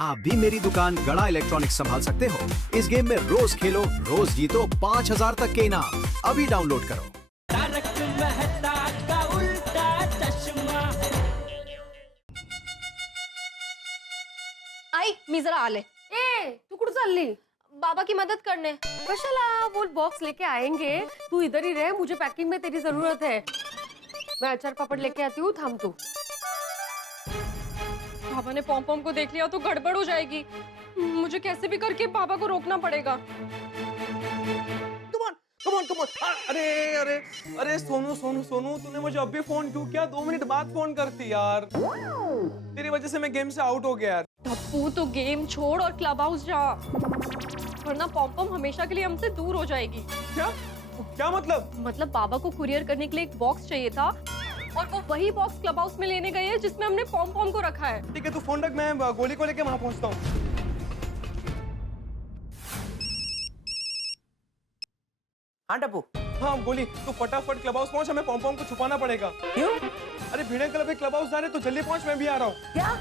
आप भी मेरी दुकान गड़ा इलेक्ट्रॉनिक्स संभाल सकते हो। इस गेम में रोज खेलो, रोज जीतो 5,000 तक के इनाम। अभी डाउनलोड करो। तारक मेहता का उल्टा चष्मा। आई मी जरा आले। ए तू कुठं चालली? बाबा की मदद करने। कशाला? वो बॉक्स लेके आएंगे, तू इधर ही रह, मुझे पैकिंग में तेरी जरूरत है। मैं अचार पापड़ लेके आती हूँ, थाम तू। बाबा ने पॉम पॉम को देख लिया तो गड़बड़ हो जाएगी। मुझे कैसे भी करके बाबा को रोकना पड़ेगा। Come on. अरे अरे अरे सोनू सोनू सोनू, तूने मुझे अभी फोन क्यों किया? 2 मिनट बाद फोन करती यार। तेरी वजह से मैं गेम से आउट हो गया यार। टप्पू तो गेम छोड़ और क्लब हाउस जा, वरना पॉम पॉम हमेशा के लिए हमसे दूर हो जाएगी। क्या मतलब बाबा को कुरियर करने के लिए एक बॉक्स चाहिए था और वो वही बॉक्स क्लब हाउस में लेने गए हैं जिसमें हमने पॉम पॉम को रखा है। ठीक है, तू फोन रख, मैं गोली को लेके वहां पहुंचता हूँ। हाँ टप्पू। हाँ गोली, तू फटाफट क्लब हाउस पहुंच, हमें पॉम पॉम को छुपाना पड़ेगा। क्यों? अरे भिड़े क्लब क्लब हाउस जा रहे, तो जल्दी पहुंच, मैं भी आ रहा हूँ। क्या?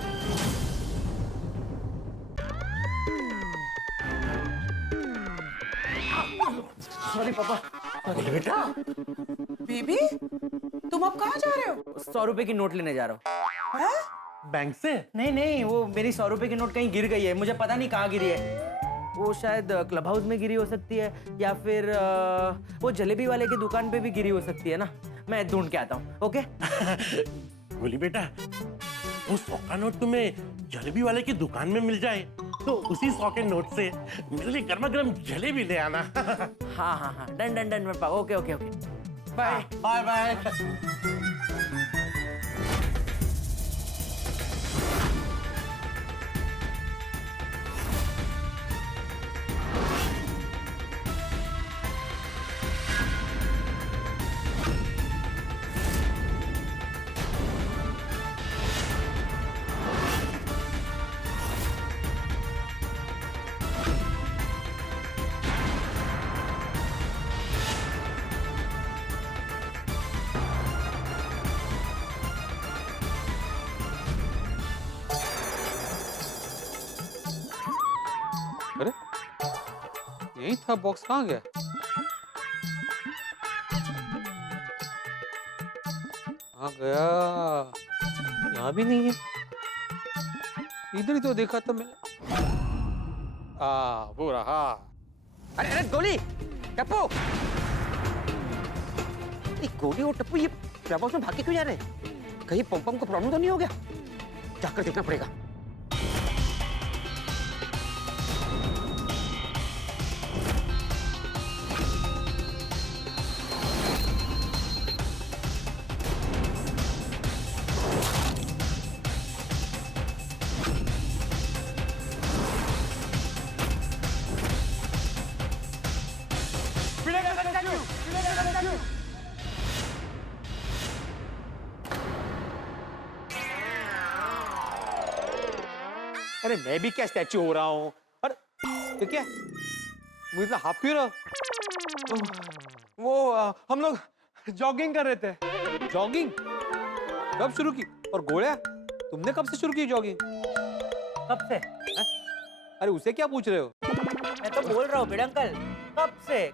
सॉरी पापा। बेटा बेबी, तुम अब कहाँ जा रहे हो? 100 रुपए की नोट लेने जा रहा हूँ। हैं? बैंक से? नहीं, वो मेरी 100 रुपए की नोट कहीं गिर गई है, मुझे पता नहीं कहाँ गिरी है। वो शायद क्लब हाउस में गिरी हो सकती है, या फिर वो जलेबी वाले की दुकान पे भी गिरी हो सकती है ना। मैं ढूंढ के आता हूँ। ओके? बोली बेटा, वो 100 का नोट तुम्हें जलेबी वाले की दुकान में मिल जाए तो उसी 100 के नोट से मेरे लिए गर्मा गर्म जलेबी ले आना। हाँ, डन मेरे पापा। ओके। Bye bye. अरे यही था बॉक्स, कहाँ गया? कहाँ गया? यहाँ भी नहीं है। इधर ही तो देखा था मैंने। वो रहा। अरे गोली, टप्पू। गोली और टप्पू ये क्लब हाउस में भाग के क्यों जा रहे हैं? कहीं पम पम को प्रॉब्लम तो नहीं हो गया? जाकर देखना पड़ेगा। अरे मैं भी क्या स्टैचू हो रहा हूँ? अरे ये क्या? मुझे तो हाफ क्यों रहा? हम लोग जॉगिंग कर रहे थे। जॉगिंग कब शुरू की? और गोळ्या, तुमने कब से शुरू की जॉगिंग? कब से? अरे उसे क्या पूछ रहे हो? मैं तो बोल रहा हूँ बेटा अंकल, कब से?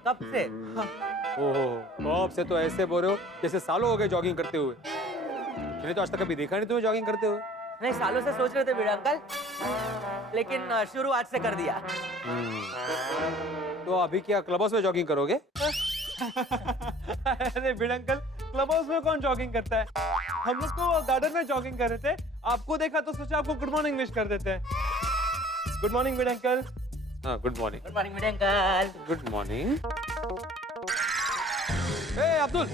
ओहो, कब से तो ऐसे बोल रहे हो जैसे सालों हो गए जॉगिंग करते हुए। मैंने तो आज तक कभी देखा नहीं तुम्हें जॉगिंग करते हुए। नहीं, सालों से सोच रहे थे बेटा अंकल, लेकिन शुरू आज से कर दिया। तो अभी क्या क्लब हाउस में जॉगिंग करोगे? अरे बिड अंकल, क्लब हाउस में कौन जॉगिंग करता है? हम लोग तो गार्डन में जॉगिंग कर रहे थे, आपको देखा तो सोचा आपको गुड मॉर्निंग विश कर देते हैं। Good morning Bhide uncle. हाँ गुड मॉर्निंग। गुड मॉर्निंग बेटा अंकल। Good morning. ए अब्दुल,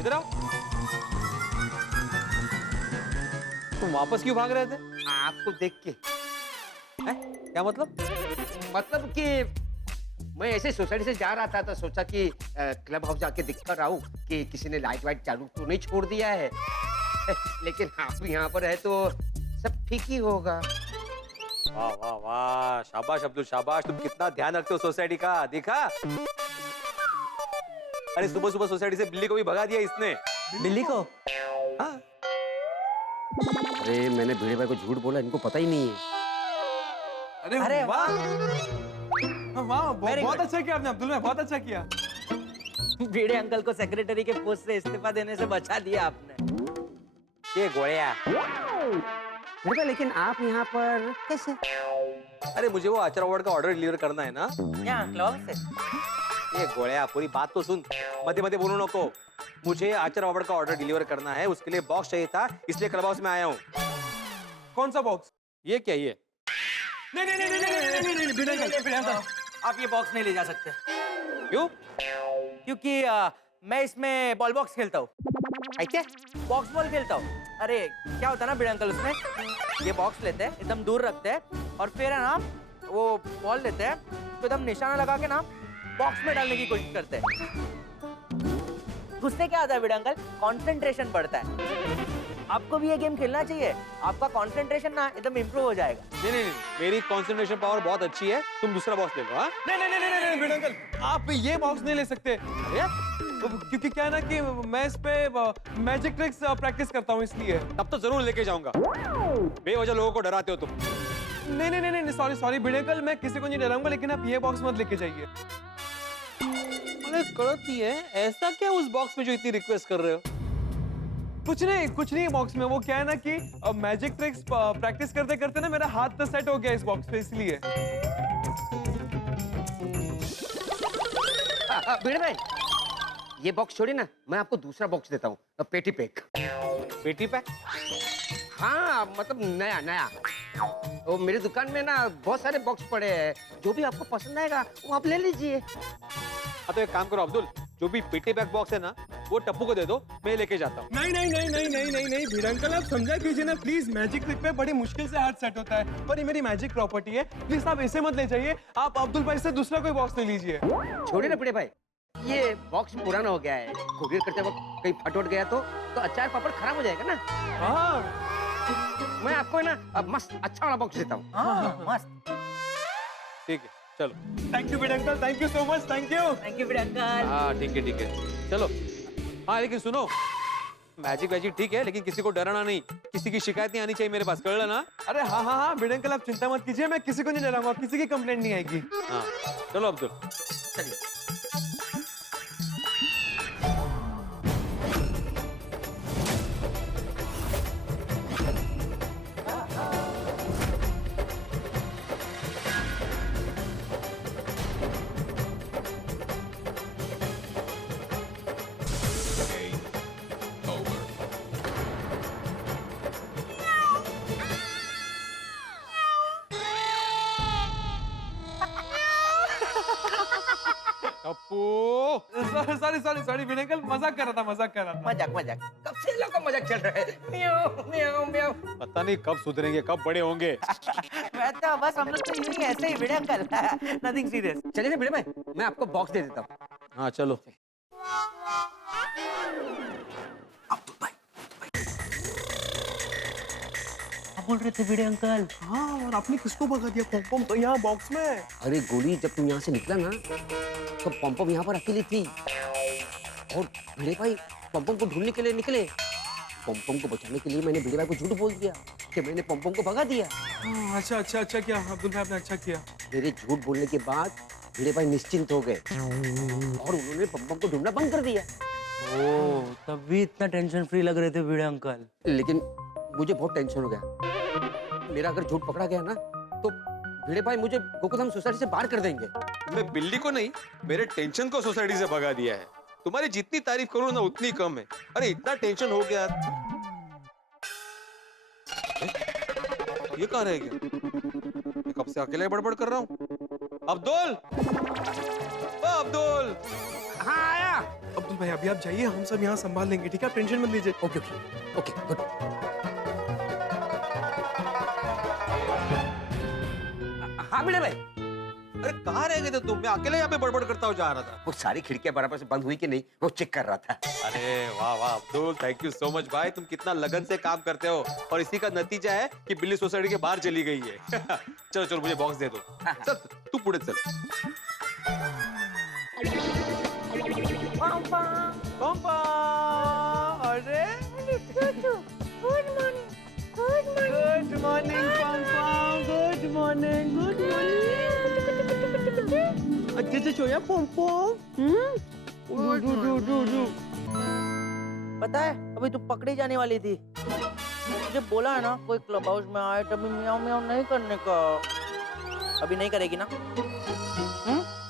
इधर आओ। तुम वापस क्यों भाग रहे थे? आपको देख के। हैं? क्या मतलब? मतलब कि मैं ऐसे सोसाइटी से जा रहा था तो सोचा कि क्लब हाउस जाके दिख कर आऊं कि किसी ने लाइट वाइट चालू तो नहीं छोड़ दिया है। लेकिन आप यहाँ पर है तो सब ठीक ही होगा। वाह वाह वाह, शाबाश अब्दुल शाबाश, तुम कितना ध्यान रखते हो सोसाइटी का, देखा? अरे सुबह सुबह सोसाइटी से बिल्ली को भी भगा दिया इसने। बिल्ली को? हाँ। अरे मैंने भिड़े भाई को झूठ बोला, इनको पता ही नहीं है। अरे वाह। वाह, Very बहुत good. अच्छा किया आपने अब्दुल भाई, बहुत अच्छा किया। भिड़े अंकल को सेक्रेटरी के पोस्ट से इस्तीफा देने से बचा दिया आपने। ये गोया। भिड़े भाई लेकिन आप यहाँ पर कैसे? अरे मुझे वो आचार अवार्ड का ऑर्डर डिलीवर करना है ना। यहाँ क्लब से। ये गोळ्या, पूरी बात तो सुन, मध्य मध्य बोलू नको। मुझे आचार अवार्ड का ऑर्डर डिलीवर करना है, उसके लिए बॉक्स चाहिए था, इसलिए क्लब हाउस में आया हूँ। कौन सा बॉक्स? ये क्या ये? नहीं नहीं नहीं नहीं नहीं नहीं नहीं भिड़े अंकल, भिड़े अंकल। आप ये बॉक्स नहीं ले जा सकते क्यों? क्योंकि मैं इसमें बॉल बॉक्स खेलता हूँ। ऐसे? बॉक्स बॉल खेलता हूँ। अरे क्या होता है ना भिड़े अंकल, उसमें ये बॉक्स लेते हैं, एकदम दूर रखते हैं और फिर है ना वो बॉल लेते हैं तो एकदम निशाना लगा के ना बॉक्स में डालने की कोशिश करते हैं। उससे क्या होता है भिड़े अंकल, कंसंट्रेशन बढ़ता है। आपको भी ये गेम खेलना चाहिए, आपका कंसंट्रेशन ना एकदम इम्प्रूव हो जाएगा। नहीं नहीं नहीं, मेरी कंसंट्रेशन पावर बहुत अच्छी है, तुम दूसरा बॉक्स ले लो। हाँ? नहीं नहीं नहीं नहीं भिड़े अंकल, आप ये बॉक्स नहीं ले सकते। क्योंकि क्या है ना कि मैं इस पे मैजिक ट्रिक्स प्रैक्टिस करता हूँ, इसलिए। तब तो जरूर लेके जाऊंगा। बेवजह लोगों को डराते हो तुम। नहीं नहीं नहीं नहीं, सॉरी सॉरी भिड़े अंकल, मैं किसी को नहीं डराऊंगा, लेकिन आप ये बॉक्स मत लेके जाइए। अरे करती है ऐसा क्या उस बॉक्स में जो इतनी रिक्वेस्ट कर रहे हो? कुछ नहीं बॉक्स में। वो क्या है ना कि मैजिक ट्रिक्स प्रैक्टिस करते करते ना मेरा हाथ तो सेट हो गया इस बॉक्स पे, इसलिए। भिड़े भाई ये बॉक्स छोड़िए ना, मैं आपको दूसरा बॉक्स देता हूँ, पेटी पैक। पेटी पैक? हाँ मतलब नया नया। वो मेरी दुकान में ना बहुत सारे बॉक्स पड़े हैं, जो भी आपको पसंद आएगा वो आप ले लीजिए। हाँ तो एक काम करो अब्दुल, जो भी पेटी पैक बॉक्स है ना वो टप्पू को दे दो, मैं लेके जाता हूँ। नहीं नहीं नहीं नहीं नहीं नहीं नहीं भिड़े अंकल, आप समझा कीजिए ना प्लीज। मैजिक ट्रिक पे बड़ी मुश्किल से हाथ सेट होता है, पर ये मेरी मैजिक प्रॉपर्टी है, प्लीज आप ऐसे मत ले जाइए। आप अब्दुल भाई से दूसरा कोई बॉक्स ले लीजिए। छोड़िए ना भिड़े भाई, ये बॉक्स पुराना हो गया है, कुरियर करते वक्त कहीं फट उठ गया तो अचार पापड़ खराब हो जाएगा ना। हाँ मैं आपको है ना अब मस्त अच्छा वाला बॉक्स देता हूँ। हाँ, मस्त। ठीक है चलो। Thank you Bhide uncle, thank you so much, thank you. Thank you Bhide uncle. हाँ ठीक है चलो। हाँ लेकिन सुनो, मैजिक वैजिक ठीक है, लेकिन किसी को डराना नहीं, किसी की शिकायत नहीं आनी चाहिए मेरे पास, कर ना? अरे हाँ हाँ हाँ भिड़े अंकल, आप चिंता मत कीजिए, मैं किसी को नहीं डराऊंगा, किसी की कंप्लेंट नहीं आएगी। हाँ चलो अब्दुल। चलिए। टप्पू सॉरी भिड़े अंकल, मजाक कर रहा था। मजाक। कब से लोग का मजाक चल रहा है? म्याऊं, म्याऊं, म्याऊं। पता नहीं कब सुधरेंगे, कब बड़े होंगे। वैसे तो बस हम लोग तो यूं ही ऐसे ही भिड़े अंकल। Nothing serious. चलिए ना भिड़े भाई, मैं आपको बॉक्स दे देता हूँ। हाँ चलो। क्या बोल रहे थे भिड़े अंकल? हाँ, और आपने किसको भगा दिया? पॉम तो यहाँ बॉक्स में। अरे गोली, जब तुम यहाँ से निकला ना तो पम यहाँ पर अकेली थी और भिड़े भाई पम को ढूंढने के लिए निकले। पम को बचाने के लिए मैंने भिड़े भाई को झूठ बोल दिया कि मैंने पम को भगा दिया। अच्छा किया अब्दुल भाई, आपने अच्छा किया। मेरे झूठ बोलने के बाद भिड़े भाई निश्चिंत हो गए और उन्होंने पम को ढूंढना बंद कर दिया। ओह, तब भी इतना टेंशन फ्री लग रहे थे भिड़े अंकल। लेकिन मुझे बहुत टेंशन हो गया, मेरा अगर झूठ पकड़ा गया ना तो भिड़े भाई मुझे गोकुलधाम सोसाइटी से बाहर कर देंगे। मैं बिल्ली को नहीं, मेरे टेंशन को सोसाइटी से भगा दिया है। तुम्हारी जितनी तारीफ करूँ ना उतनी कम है। अरे इतना टेंशन हो गया। ये कहाँ रह गया? कब से अकेले बड़बड़ कर रहा हूँ। अब्दुल, अब्दुल। हाँ आया। अब्दुल भाई अभी आप जाइए, हम सब यहाँ संभाल लेंगे, ठीक है? आप टेंशन मत लीजिए। Okay good. हाँ भिड़े भाई। अरे कहाँ रह गए थे तुम? मैं अकेले यहाँ पे बड़बड़ करता हुआ जा रहा था। वो सारी खिड़कियां बराबर से बंद हुई कि नहीं वो चेक कर रहा था। अरे वाह Abdul, thank you so much भाई। तुम कितना लगन से काम करते हो और इसी का नतीजा है कि बिल्ली सोसाइटी के बाहर चली गई है। चलो मुझे बॉक्स दे दो। चल तू पुढे चल। अरे गुड मॉर्निंग। कैसे सोया पोम-पोम? पता है अभी तू पकड़ी जाने वाली थी। मुझे बोला है ना कोई क्लब हाउस में आए तभी म्याऊं म्याऊं नहीं करने का। अभी नहीं करेगी ना?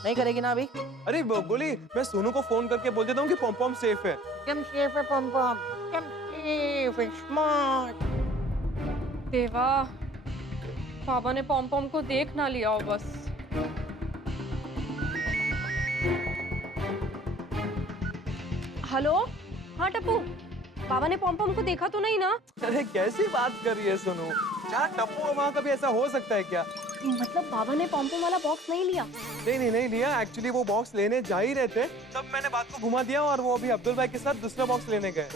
नहीं करेगी ना अभी? अरे गोली, मैं सोनू को फोन करके बोल देता हूँ कि पॉम पॉम सेफ है। एकदम सेफ है पोम-पोम, एकदम सेफ है, स्मार्ट। देवा, बाबा ने पॉम पॉम को देख ना लिया हो बस। हेलो, हाँ टप्पू, बाबा ने पॉम पॉम को देखा तो नहीं ना? अरे कैसी बात कर रही है सोनू? जहाँ टप्पू है वहाँ कभी ऐसा हो सकता है क्या? मतलब बाबा ने पॉम पॉम वाला बॉक्स नहीं लिया? नहीं लिया। एक्चुअली वो बॉक्स लेने जा ही रहे थे, तब मैंने बात को घुमा दिया और वो अभी अब्दुल भाई के साथ दूसरा बॉक्स लेने गए।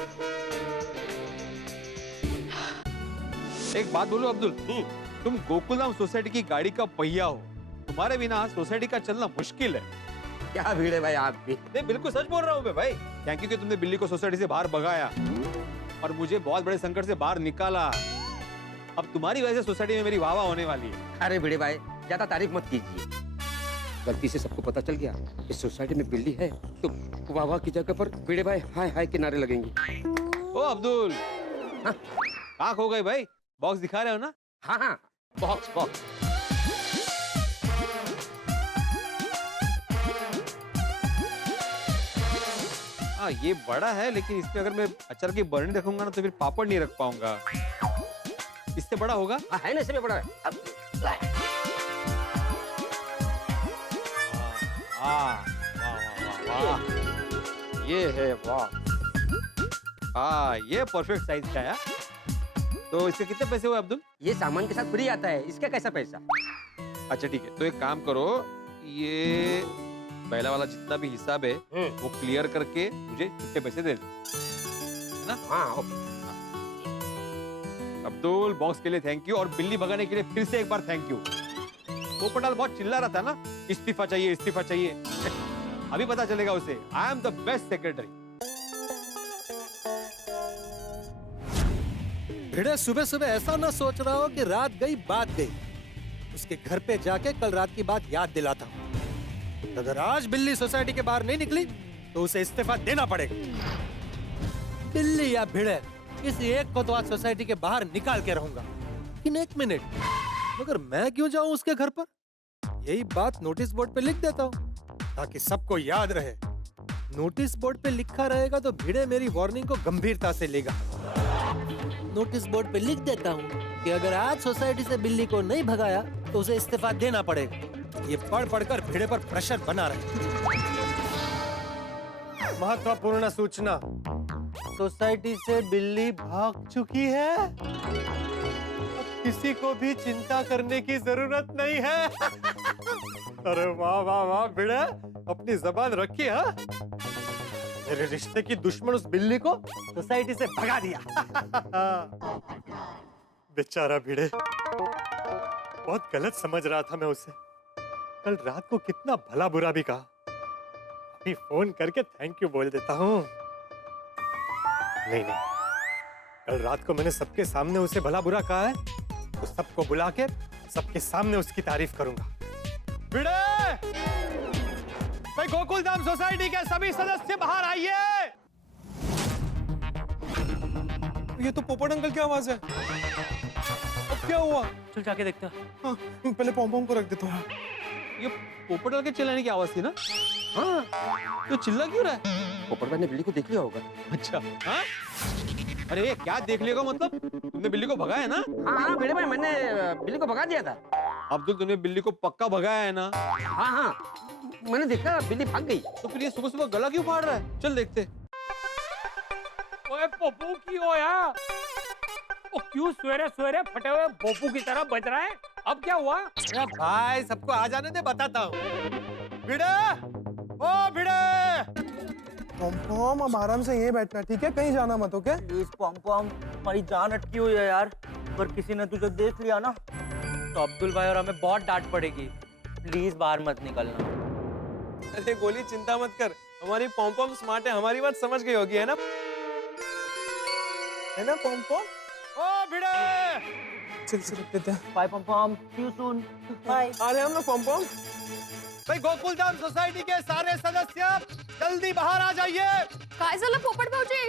एक बात बोलो अब्दुल, तुम गोकुलधाम सोसाइटी की गाड़ी का पहिया हो। तुम्हारे बिना सोसाइटी का चलना मुश्किल है। क्या भीड़ है भाई आप भी। नहीं, बिल्कुल सच बोल रहा हूँ मैं भाई। थैंक यू कि तुमने बिल्ली को सोसाइटी से बाहर भगाया और मुझे बहुत बड़े संकट से बाहर निकाला। अब तुम्हारी वजह से सोसाइटी में मेरी वाह होने वाली है। अरे भिड़े भाई, ज्यादा तारीफ मत कीजिए। गलती से सबको पता चल गया इस सोसाइटी में बिल्ली है तो वाह की जगह पर भिड़े भाई हाय हाय के नारे लगेंगे। ओ अब्दुल, कहाँ खो गए भाई? बॉक्स दिखा रहे हो ना? हाँ, बॉक्स। हाँ, ये बड़ा है, लेकिन इसमें अगर मैं अचार की बर्नी रखूंगा ना तो फिर पापड़ नहीं रख पाऊंगा। इससे बड़ा होगा? हाँ, है ना, इसमें बड़ा है। वाह, ये है वाह। हाँ, ये परफेक्ट साइज का है। तो इसके कितने पैसे हुए अब्दुल? ये सामान के साथ फ्री आता है, इसका कैसा पैसा? अच्छा ठीक है, तो एक काम करो, ये पहला वाला जितना भी हिसाब है वो क्लियर करके मुझे छुट्टे पैसे दे दो, है ना? हाँ, अब्दुल, बॉक्स के लिए थैंक यू और बिल्ली भगाने के लिए फिर से एक बार थैंक यू। पोपटाल बहुत चिल्ला रहा था ना, इस्तीफा चाहिए। अभी पता चलेगा उसे, I am the best secretary. Bhide सुबह सुबह ऐसा ना सोच रहा हो कि रात गई बात गई। उसके घर पे जाके कल रात की बात याद दिलाता हूँ। अगर आज बिल्ली सोसाइटी के बाहर नहीं निकली तो उसे इस्तीफा देना पड़ेगा। बिल्ली या भिड़े, किसी एक को तो आज सोसाइटी के बाहर निकाल के रहूंगा। लेकिन एक मिनट, मगर मैं क्यों जाऊं उसके घर पर? यही बात नोटिस बोर्ड पे लिख देता हूँ ताकि सबको याद रहे। नोटिस बोर्ड पे लिखा रहेगा तो भिड़े मेरी वार्निंग को गंभीरता से लेगा। नोटिस बोर्ड पे लिख देता हूँ कि अगर आज सोसाइटी से बिल्ली को नहीं भगाया तो उसे इस्तीफा देना पड़ेगा। ये पढ़कर भिड़े पर प्रेशर बना रहे। महत्वपूर्ण सूचना, सोसाइटी से बिल्ली भाग चुकी है। अब किसी को भी चिंता करने की जरूरत नहीं है। अरे वाह वाह वाह भिड़े, अपनी जबान रखी। हाँ, मेरे रिश्ते की दुश्मन उस बिल्ली को सोसाइटी से भगा दिया। बेचारा भिड़े, बहुत गलत समझ रहा था मैं उसे। कल रात को कितना भला बुरा भी कहा। अभी फोन करके थैंक यू बोल देता हूँ। नहीं, कल रात को मैंने सबके सामने उसे भला बुरा कहा है तो सबको बुला के सबके सामने उसकी तारीफ करूंगा। भिड़े, भाई गोकुलधाम सोसाइटी के सभी सदस्य बाहर आइए। ये तो पोपट अंकल की आवाज है। अब क्या हुआ? चल जाके देखते हैं। हाँ, पहले पॉम पॉम को रख देता हूँ। ये पोपटाल के चिल्लाने की आवाज थी ना? हाँ, तो चिल्ला क्यों रहा है? पोपट भाई ने बिल्ली को देख लिया होगा। अच्छा, हाँ? अरे ये क्या देख लेगा? मतलब तुमने बिल्ली को भगाया है ना? हाँ, भिड़े भाई, मैंने बिल्ली को भगा दिया था। अब्दुल, तुमने बिल्ली को पक्का भगाया है ना? हाँ, मैंने देखा बिल्ली भाग गई। तो फिर ये सुबह सुबह गला क्यों फाड़ रहा है? चल देखते। ओए पप्पू की होया? ओ क्यों सवेरे फटे हुए पप्पू की तरह बज रहा है? अब क्या हुआ? अरे भाई, सबको आ जाने दे, बताता हूँ। भिड़े, ओ भिड़े। पॉम पॉम, अब आराम से यहीं बैठना, ठीक है? कहीं जाना मत, ओके? प्लीज पोम-पोम, हमारी जान अटकी हुई है यार। अगर किसी ने तुझे देख लिया ना तो अब्दुल भाई और हमें बहुत डांट पड़ेगी। प्लीज बाहर मत निकलना। अरे गोली, चिंता मत कर, हमारी पॉम पॉम स्मार्ट है, हमारी बात समझ गई होगी, है ना? है ना पॉम पॉम? ओ भिड़े, चल रख देते हैं। Bye pompom, see you soon. Bye. आ रहे हैं हम लोग पॉम पॉम। भाई गोकुलधाम सोसाइटी के सारे सदस्य जल्दी बाहर आ जाइए। काय झालं पोपट भाऊजी?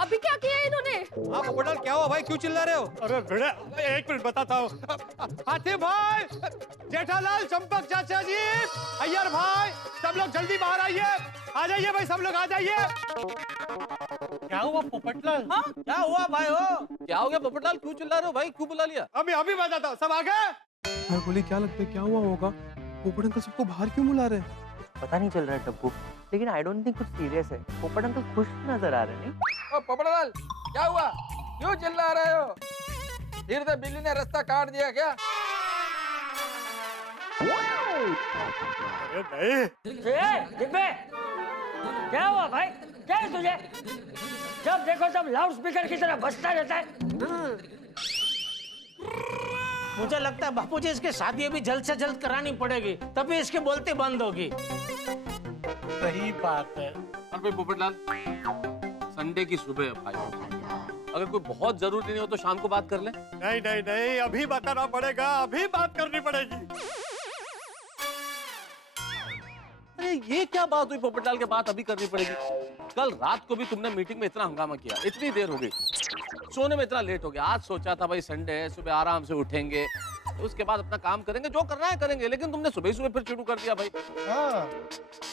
अभी क्या किया इन्होंने? हाँ पोपटलाल क्या हुआ भाई, क्यों चिल्ला रहे हो? अरे भिड़े, एक मिनट बताता हूँ। हाथी भाई, जेठालाल, चंपक चाचा जी, अय्यर भाई, सब लोग जल्दी बाहर आइए। आ जाइए भाई, सब लोग आ जाइए। क्या हुआ पोपटलाल? हाँ क्या हुआ भाई हो? क्या हो गया पोपटलाल, क्यों चिल्ला रहे हो भाई, क्यों बुला लिया? अभी बताता हूँ, सब आ गए? यार गोली क्या लगता है क्या हुआ होगा? पोपट अंकल सबको बाहर क्यों बुला रहे हैं? पता नहीं चल रहा है टप्पू, लेकिन आई डोंट थिंक कुछ सीरियस है। पोपट अंकल खुश नजर आ रहे हैं। ओ पोपटलाल क्या हुआ, क्यों चिल्ला रहे हो? फिर से बिल्ली ने रास्ता काट दिया क्या? अरे नहीं, क्या हुआ भाई, क्या है तुझे? जब देखो तब लाउड स्पीकर की तरह बजता रहता है। मुझे लगता है बापूजी इसकी शादी अभी जल्द से जल्द करानी पड़ेगी, तभी इसके बोलते बंद होगी। सही बात है। और भाई पोपटलाल, संडे की सुबह है भाई, अगर कोई बहुत जरूरी नहीं हो तो शाम को बात कर ले। नहीं नहीं नहीं, अभी बताना पड़ेगा, अभी बात करनी पड़ेगी। अरे ये क्या बात हुई पोपटलाल, के बात अभी करनी पड़ेगी? कल रात को भी तुमने मीटिंग में इतना हंगामा किया, इतनी देर हो गई, सोने में इतना लेट हो गया। आज सोचा था भाई संडे है, सुबह आराम से उठेंगे, उसके बाद अपना काम करेंगे, जो करना है करेंगे, लेकिन तुमने सुबह सुबह फिर शुरू कर दिया भाई।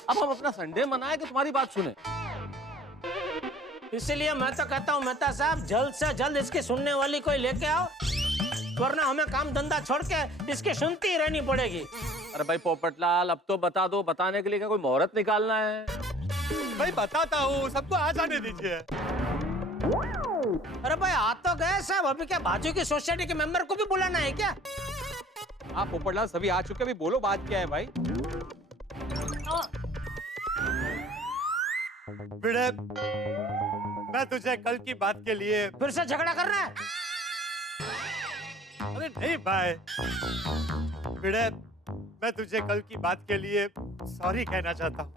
अब हम अपना संडे मनाए कि तुम्हारी बात सुने? इसीलिए मैं तो कहता हूँ मेहता साहब, जल्द से जल्द इसकी सुनने वाली कोई लेके आओ, वरना हमें काम धंधा छोड़ के इसकी सुनती ही रहनी पड़ेगी। अरे भाई पोपटलाल, अब तो बता दो, बताने के लिए क्या कोई मुहूर्त निकालना है? भाई बताता हूँ, सबको आ जाने दीजिए। अरे भाई आ तो गए सब, अभी क्या बाजू की सोसाइटी के मेंबर को भी बुलाना है क्या? हाँ पोपटलाल सभी आ चुके, अभी बोलो बात क्या है भाई? भिड़े, मैं तुझे कल की बात के लिए। फिर से झगड़ा कर रहा है? अरे नहीं भाई, भिड़े, मैं तुझे कल की बात के लिए सॉरी कहना चाहता हूँ।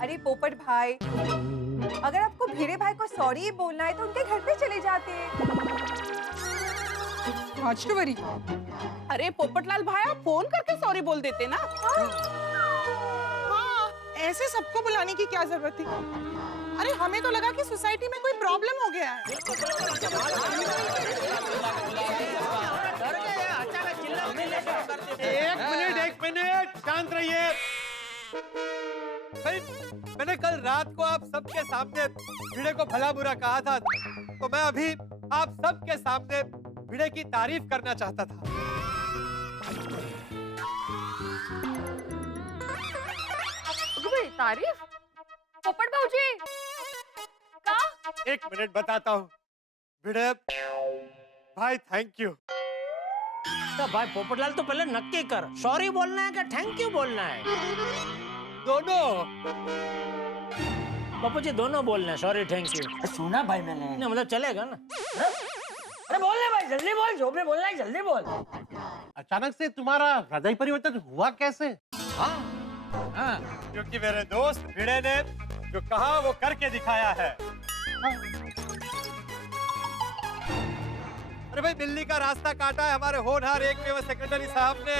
अरे पोपट भाई, अगर आपको भिड़े भाई को सॉरी बोलना है तो उनके घर पे चले जाते। अरे पोपटलाल भाई, आप फोन करके सॉरी बोल देते ना। हाँ, ऐसे सबको बुलाने की क्या जरूरत थी? अरे हमें तो लगा कि सोसाइटी में कोई प्रॉब्लम हो गया है। एक मिनट शांत रहिए। भाई मैंने कल रात को आप सबके सामने भिड़े को भला बुरा कहा था, तो मैं अभी आप सबके सामने भिड़े की तारीफ करना चाहता था। तारीफ? पोपट भाऊजी का? एक मिनट बताता हूँ। भिड़े भाई, थैंक यू। तो भाई पोपटलाल तो पहले नक्की कर, सॉरी बोलना है कि थैंक यू बोलना है? दोनों। बापू जी दोनों बोलना है, सॉरी थैंक यू। सुना भाई मैंने। नहीं मतलब चलेगा ना? अरे बोल ले भाई, जल्दी बोल, जो भी बोलना है जल्दी बोल। अचानक से तुम्हारा हृदय परिवर्तन हुआ कैसे? क्योंकि मेरे दोस्त भिड़े ने जो कहा वो करके दिखाया है। अरे भाई, बिल्ली का रास्ता काटा है हमारे होनहार एक सेक्रेटरी साहब ने।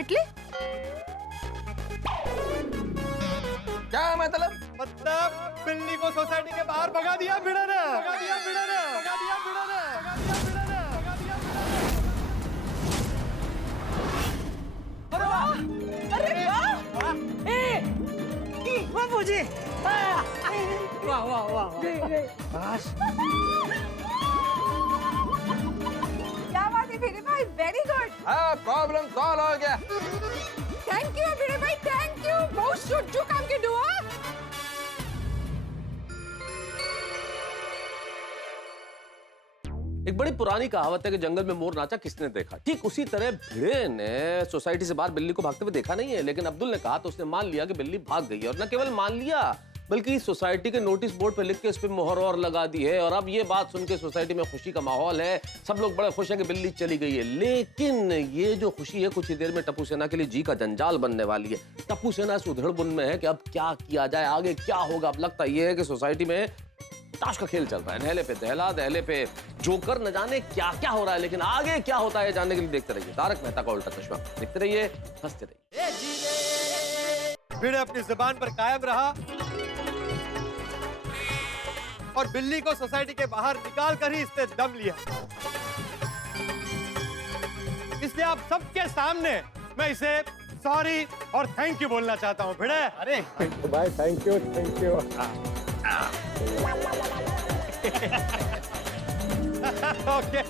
इटली? क्या मतलब? मतलब बिल्ली को सोसाइटी के बाहर भगा दिया भिड़े ने। भगा दिया भिड़े ने। भगा दिया भिड़े ने। भगा दिया भिड़े ने। भगा दिया भिड़े ने। अरे वाह! बापू जी वाह वाह वाह क्या बात है भिड़े भाई, वेरी गुड। हाँ, प्रॉब्लम सॉल्व हो गया। थैंक यू भिड़े भाई, थैंक यू। बहुत शुद्ध काम के दुआ। एक बड़ी पुरानी कहावत है कि जंगल में मोर नाचा किसने देखा। ठीक उसी तरह भिड़े ने सोसाइटी से बाहर बिल्ली को भागते हुए देखा नहीं है, लेकिन अब्दुल ने कहा तो उसने मान लिया कि बिल्ली भाग गई है। और न केवल मान लिया, बल्कि सोसाइटी के नोटिस बोर्ड पे लिख के इस पे मोहर और लगा दी है। और अब ये बात सुन के सोसाइटी में खुशी का माहौल है, सब लोग बड़े खुश हैं कि बिल्ली चली गई है। लेकिन ये जो खुशी है कुछ ही देर में टप्पू सेना के लिए जी का जंजाल बनने वाली है। टप्पू सेना इस उधेड़ बुन में है कि अब क्या किया जाए, आगे क्या होगा। अब लगता ये है कि सोसाइटी में ताश का खेल चल रहा है, नहले पे दहला, दहले पे जोकर, न जाने क्या क्या हो रहा है, लेकिन आगे क्या होता है जानने के लिए देखते रहिए तारक मेहता का उल्टा चश्मा। देखते रहिए, हंसते रहिए। भिड़े अपनी जुबान पर कायम रहा और बिल्ली को सोसाइटी के बाहर निकाल कर ही इसने दम लिया। इसलिए आप सबके सामने मैं इसे सॉरी और थैंक यू बोलना चाहता हूँ। भिड़े, अरे भाई thank you thank you. Okay.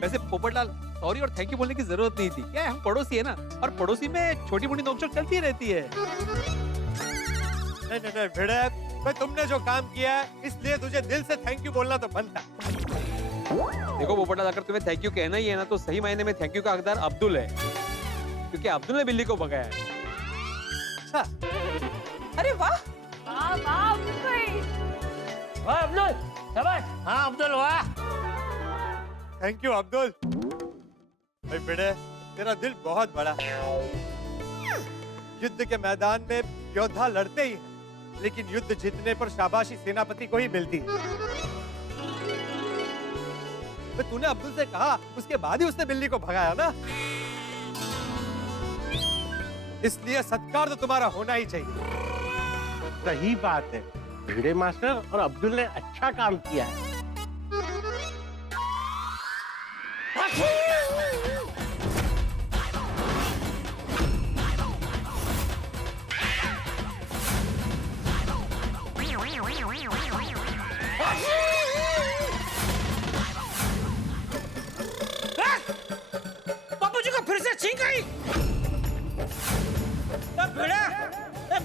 वैसे पोपटलाल, सॉरी और थैंक यू बोलने की जरूरत नहीं थी। क्या है, हम पड़ोसी है ना, और पड़ोसी में छोटी मोटी नोकझोंक चलती रहती है। नहीं नहीं नहीं भिड़े, भाई तुमने जो काम किया है इसलिए तुझे दिल से थैंक यू बोलना तो बनता। देखो पोपटलाल, अगर तुम्हें थैंक यू कहना ही है ना, तो सही मायने में थैंक यू का हकदार अब्दुल है, क्योंकि अब्दुल ने बिल्ली को भगाया है। अच्छा, अरे वाह, वाह अब्दुल भाई। वाह अब्दुल, शाबाश। हाँ अब्दुल वाह। Thank you Abdul. भाई भिड़े, तेरा दिल बहुत बड़ा है। युद्ध के मैदान में योद्धा लड़ते ही हैं, लेकिन युद्ध जीतने पर शाबाशी सेनापति को ही मिलती है। तो तूने अब्दुल से कहा, उसके बाद ही उसने बिल्ली को भगाया ना, इसलिए सत्कार तो तुम्हारा होना ही चाहिए। सही बात है, भिड़े मास्टर और अब्दुल ने अच्छा काम किया है। बापू जी को फिर से छींक आई।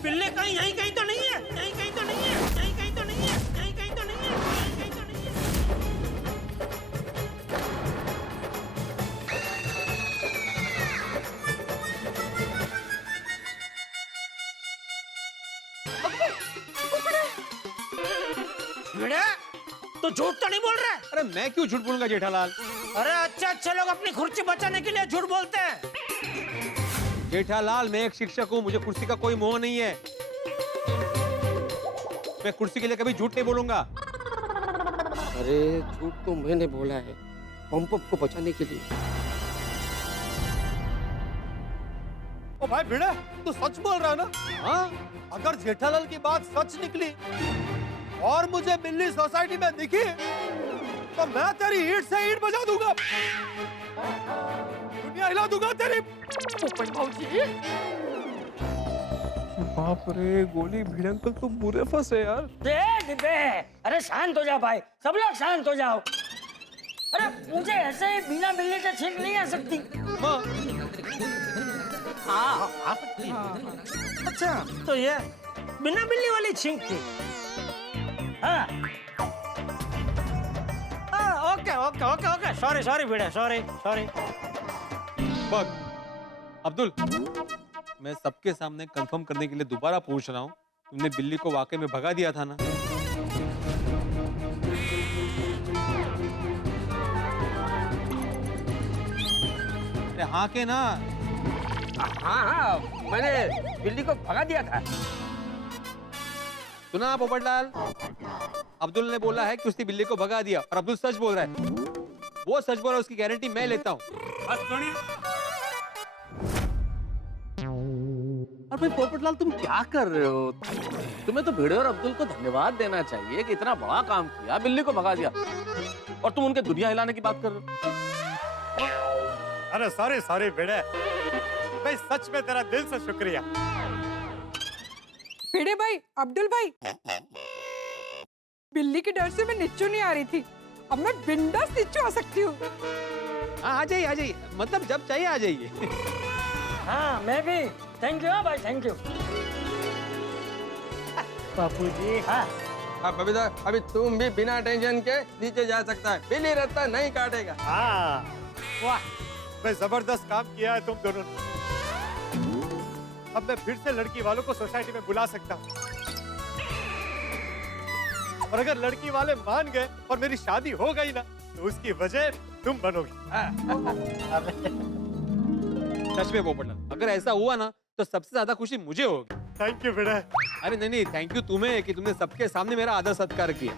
बिल्ली कहीं यहीं कहीं तो नहीं है, यहीं कहीं तो नहीं है, यहीं कहीं तो नहीं है, यहीं कहीं तो नहीं है, यहीं कहीं तो नहीं है। भिड़ा, तो झूठ तो नहीं बोल रहा है? अरे मैं क्यों झूठ बोलूंगा जेठालाल? अरे अच्छे लोग अपनी कुर्सी बचाने के लिए झूठ बोलते हैं। जेठालाल, मैं एक शिक्षक हूँ, मुझे कुर्सी का कोई मोह नहीं है। मैं कुर्सी के लिए कभी झूठ नहीं बोलूंगा। अरे झूठ तो मैंने बोला है पंप को बचाने के लिए। ओ भाई भिड़े, तू सच बोल रहा है ना? हाँ, अगर जेठालाल की बात सच निकली और मुझे बिल्ली सोसाइटी में दिखी, तो मैं तेरी ईंट से ईंट बजा दूंगा, दुनिया हिला दूंगा तेरी। पोपट भाऊजी, बाप रे, गोली भिड़े अंकल तो बुरे फंसे यार। अरे शांत हो जाओ भाई, सब लोग शांत हो जाओ। अरे मुझे ऐसे ही बिना बिल्ली के छींक नहीं आ सकती। अच्छा, तो ये बिना बिल्ली वाली छींक थी। हाँ, okay okay okay okay, sorry sorry Bhide, sorry sorry. Bagha, Abdul, मैं सबके सामने कंफर्म करने के लिए दोबारा पूछ रहा हूँ, तुमने बिल्ली को वाकई में भगा दिया था ना? अरे हाँ के ना? हाँ हाँ, मैंने बिल्ली को भगा दिया था। सुना पोपटलाल, अब्दुल ने बोला है कि उसने बिल्ली को भगा दिया, और अब्दुल सच बोल रहा है। वो सच बोल रहा है, उसकी गारंटी मैं लेता हूँ। और भाई पोपटलाल, तुम क्या कर रहे हो? तुम्हें तो भिड़े और अब्दुल को धन्यवाद देना चाहिए कि इतना बड़ा काम किया, बिल्ली को भगा दिया, और तुम उनके दुनिया हिलाने की बात कर रहे हो। अरे सॉरी सॉरी भिड़े, भाई सच में तेरा दिल से शुक्रिया। भिड़े भाई, अब्दुल भाई, बिल्ली के डर से मैं नीचू नहीं आ रही थी, अब मैं बिंदास नीचू आ सकती हूँ। हाँ, आ जाइए आ जाइए, मतलब जब चाहिए आ जाइए। हाँ, मैं भी थैंक यू भाई, थैंक यू। बापू जी, हाँ, अब बबीता, अभी तुम भी बिना टेंशन के नीचे जा सकता है, बिल्ली रास्ता नहीं काटेगा। हाँ, वाह, भाई जबरदस्त काम किया है तुम दोनों ने। अब मैं फिर से लड़की वालों को सोसाइटी में बुला सकता हूँ, और अगर लड़की वाले मान गए और मेरी शादी हो गई ना, तो उसकी वजह तुम बनोगी। सच में पोपटलाल, अगर ऐसा हुआ ना, तो सबसे ज्यादा खुशी मुझे होगी। थैंक यू बेटा। अरे नहीं थैंक यू तुम्हें कि तुमने सबके सामने मेरा आदर सत्कार किया।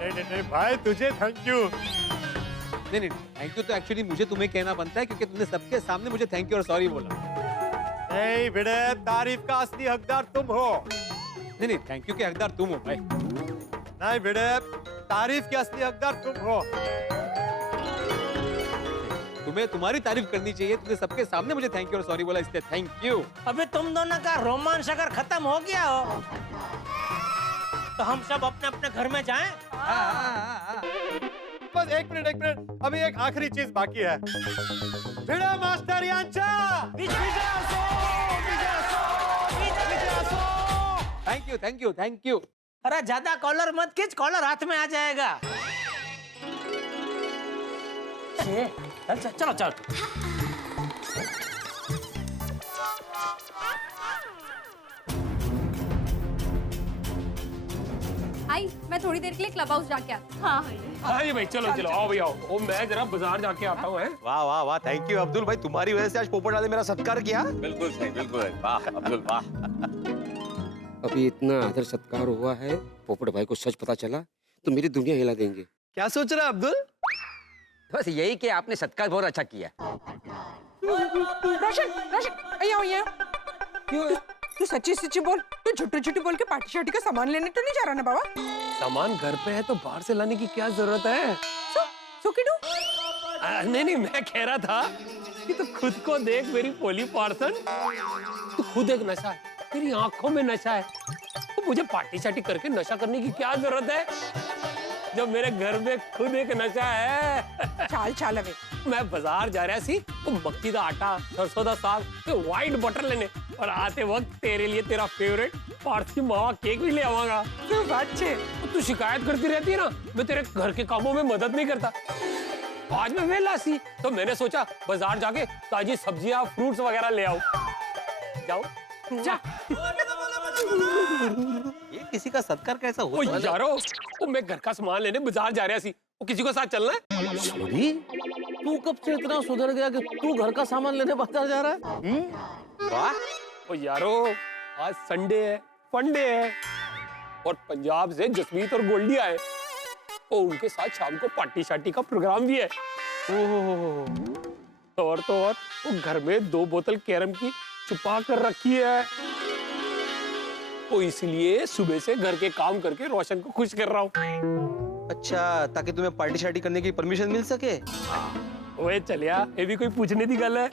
नहीं भाई तुझे थैंक यू। नहीं थैंक यू तो एक्चुअली मुझे तुम्हें कहना बनता है क्योंकि तुमने सबके सामने मुझे थैंक यू और सॉरी बोला। नहीं बेटा, तारीफ का असली हकदार तुम हो। नहीं थैंक यू के हकदार तुम हो भाई। नहीं बेटा, तारीफ के असली हकदार तुम हो। तुम्हें तुम्हारी तारीफ करनी चाहिए, तुमने सबके सामने मुझे थैंक यू और सॉरी बोला, इसलिए थैंक यू। अबे तुम दोनों का रोमांस अगर खत्म हो गया हो तो हम सब अपने अपने घर में जाएं। बस एक मिनट, अभी एक आखिरी चीज बाकी है। भिड़ा मास्टर यांचा। Thank you. अरे ज्यादा कॉलर मत खींच, कॉलर हाथ में आ जाएगा। चलो चलो। आई मैं थोड़ी देर के लिए क्लब हाउस जाके आती हूँ। हाँ हाँ जी भाई, चलो चलो आओ भाई आओ। ओ मैं जरा बाजार जाके आता हूँ। वाह वाह वाह, थैंक यू अब्दुल भाई, तुम्हारी वजह से आज पोपट ने मेरा सत्कार किया। बिल्कुल सही, बिल्कुल सही। वाह अब्दुल वाह। अभी इतना आदर सत्कार हुआ है, पोपट भाई को सच पता चला तो मेरी दुनिया हिला देंगे। क्या सोच रहा है अब्दुल? बस यही कि आपने सत्कार बहुत अच्छा किया। रोशन तू सच्ची बोल, तू झूठी बोल के पार्टी शार्टी का सामान लेने तो नहीं जा रहा ना बाबा? सामान घर पे है तो बाहर से लाने की क्या जरूरत है? नहीं मैं कह रहा था कि तू खुद को देख मेरी पोली पार्सन, तू खुद एक नशा है, तेरी आंखों में नशा है, तो मुझे पार्टी शार्टी करके नशा करने की क्या जरूरत है जब मेरे घर में खुद एक नशा है। चाल अबे। मैं बाजार जा रहा सी तो मक्की का आटा, सरसों का साग, तो व्हाइट बटर लेने, और आते वक्त तेरे लिए तेरा फेवरेट पारसी मावा केक भी ले आवांगा। तो तू शिकायत करती रहती है ना मैं तेरे घर के कामों में मदद नहीं करता। आज मैं वेला सी तो मैंने सोचा बाजार जाके ताजी सब्जियां फ्रूट्स वगैरह ले आऊं। जाओ जा। ये किसी का सत्कार कैसा ओ होता है? यारो, वो मैं घर का सामान लेने बाजार जा रहा सी, वो किसी को साथ चलना है? सॉरी, तू कब से इतना सुधर गया कि तू घर का सामान लेने बाजार जा रहा है? वाह। ओ यारो, आज संडे है, फंडे है, और पंजाब से जसमीत और गोल्डी आए, और उनके साथ शाम को पार्टी शार्टी का प्रोग्राम भी है। और तो और वो घर में 2 बोतल कैरम की छुपा कर रखी है, तो इसलिए सुबह से घर के काम करके रोशन को खुश कर रहा हूँ। अच्छा, ताकि तुम्हें पार्टी शार्टी करने की परमिशन मिल सके। ओए चलिया, ये भी कोई पूछने की गल है?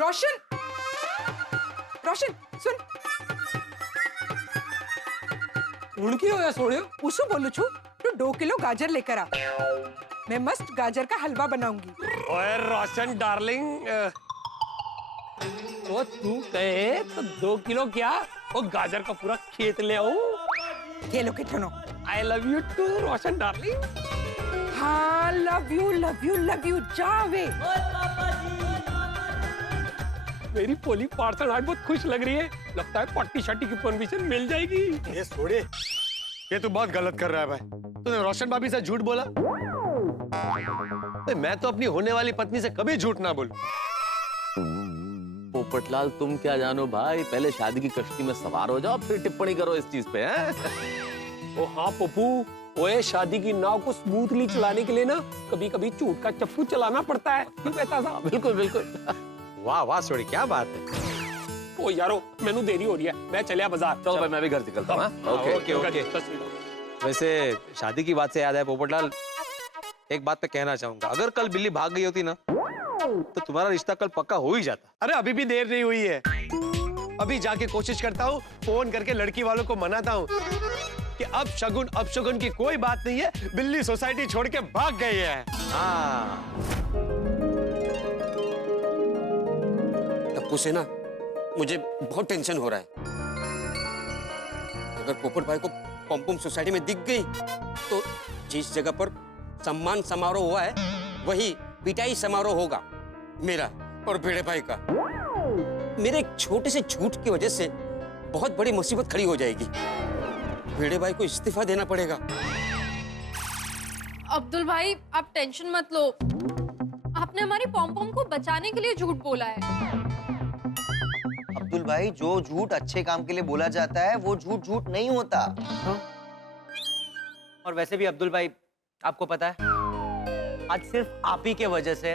रोशन सुन, उन की होया सोने? उसू बोलू छू, तू 2 किलो गाजर लेकर आ, मैं मस्त गाजर का हलवा बनाऊंगी। ओए रोशन डार्लिंग, तो तू कहे तो 2 किलो क्या, वो गाजर का पूरा खेत ले आऊं। खेलो कितनो। I love you too, Roshan darling. हाँ, लव यू, जावे। मेरी पोली पार्सल आज बहुत खुश लग रही है, लगता है पार्टी शार्टी की परमिशन मिल जाएगी। ये छोड़े, ये तू बहुत गलत कर रहा है भाई। तूने रोशन भाभी से झूठ बोला? मैं तो अपनी होने वाली पत्नी से कभी झूठ ना बोलूं। पोपटलाल तुम क्या जानो भाई, पहले शादी की कश्ती में सवार हो जाओ फिर टिप्पणी करो इस चीज पे। ओ हाँ पप्पू, ओए शादी की नाव को स्मूथली चलाने के लिए ना कभी कभी झूठ का चप्पू चलाना पड़ता है। बिल्कुल बिल्कुल। वाह वाह सोड़ी, क्या बात है। ओ यारो, मैनू देरी हो रही है, मैं चलिया बाजार। चलो भाई, मैं भी घर निकलता हूँ। ओके। वैसे शादी की बात से याद है पोपटलाल, एक बात पे कहना चाहूंगा, अगर कल बिल्ली भाग गई होती ना तो तुम्हारा रिश्ता कल पक्का हो ही जाता। अरे अभी भी देर नहीं हुई है, अभी जाके कोशिश करता हूँ, फोन करके लड़की वालों को मनाता हूँ कि अब शगुन की कोई बात नहीं है, बिल्ली सोसाइटी छोड़ के भाग गई है। हाँ। तप्पू से ना मुझे बहुत टेंशन हो रहा है। अगर पोपट भाई को पम्पुम सोसाइटी में दिख गई तो जिस जगह पर सम्मान समारोह हुआ है वही पिटाई समारोह होगा, मेरा और भिड़े भाई का। मेरे एक छोटे से झूठ की वजह से बहुत बड़ी मुसीबत खड़ी हो जाएगी। भिड़े भाई को इस्तीफा देना पड़ेगा। अब्दुल भाई आप टेंशन मत लो, आपने हमारी पॉम पॉम को बचाने के लिए झूठ बोला है। अब्दुल भाई, जो झूठ अच्छे काम के लिए बोला जाता है वो झूठ झूठ नहीं होता। और वैसे भी अब्दुल भाई, आपको पता है आज सिर्फ आप ही के वजह से